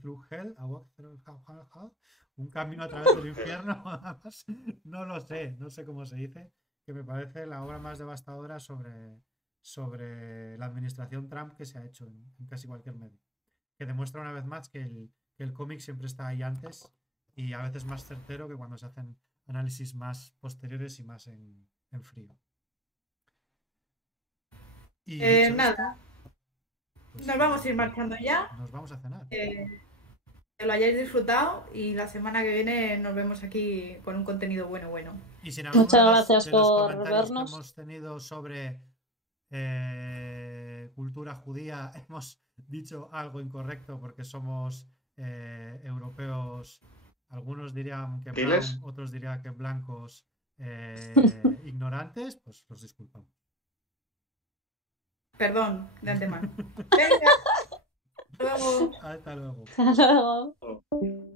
Through Hell, A Walk Through Hell, un camino a través del infierno, además, no lo sé, no sé cómo se dice, que me parece la obra más devastadora sobre la administración Trump que se ha hecho en casi cualquier medio. Que demuestra una vez más que el cómic siempre está ahí antes y a veces más certero que cuando se hacen análisis más posteriores y más en frío. Y dicho Nada, pues, nos vamos a ir marchando ya. nos vamos a cenar. Que lo hayáis disfrutado y la semana que viene nos vemos aquí con un contenido bueno. Y si en Muchas alguno gracias de los por comentarios vernos. que hemos tenido sobre cultura judía hemos dicho algo incorrecto porque somos europeos, algunos dirían que ¿Diles? brown, otros dirían que blancos ignorantes, pues los disculpamos. Perdón, de antemano. Venga, hasta luego. Hasta luego. Hasta luego. Oh.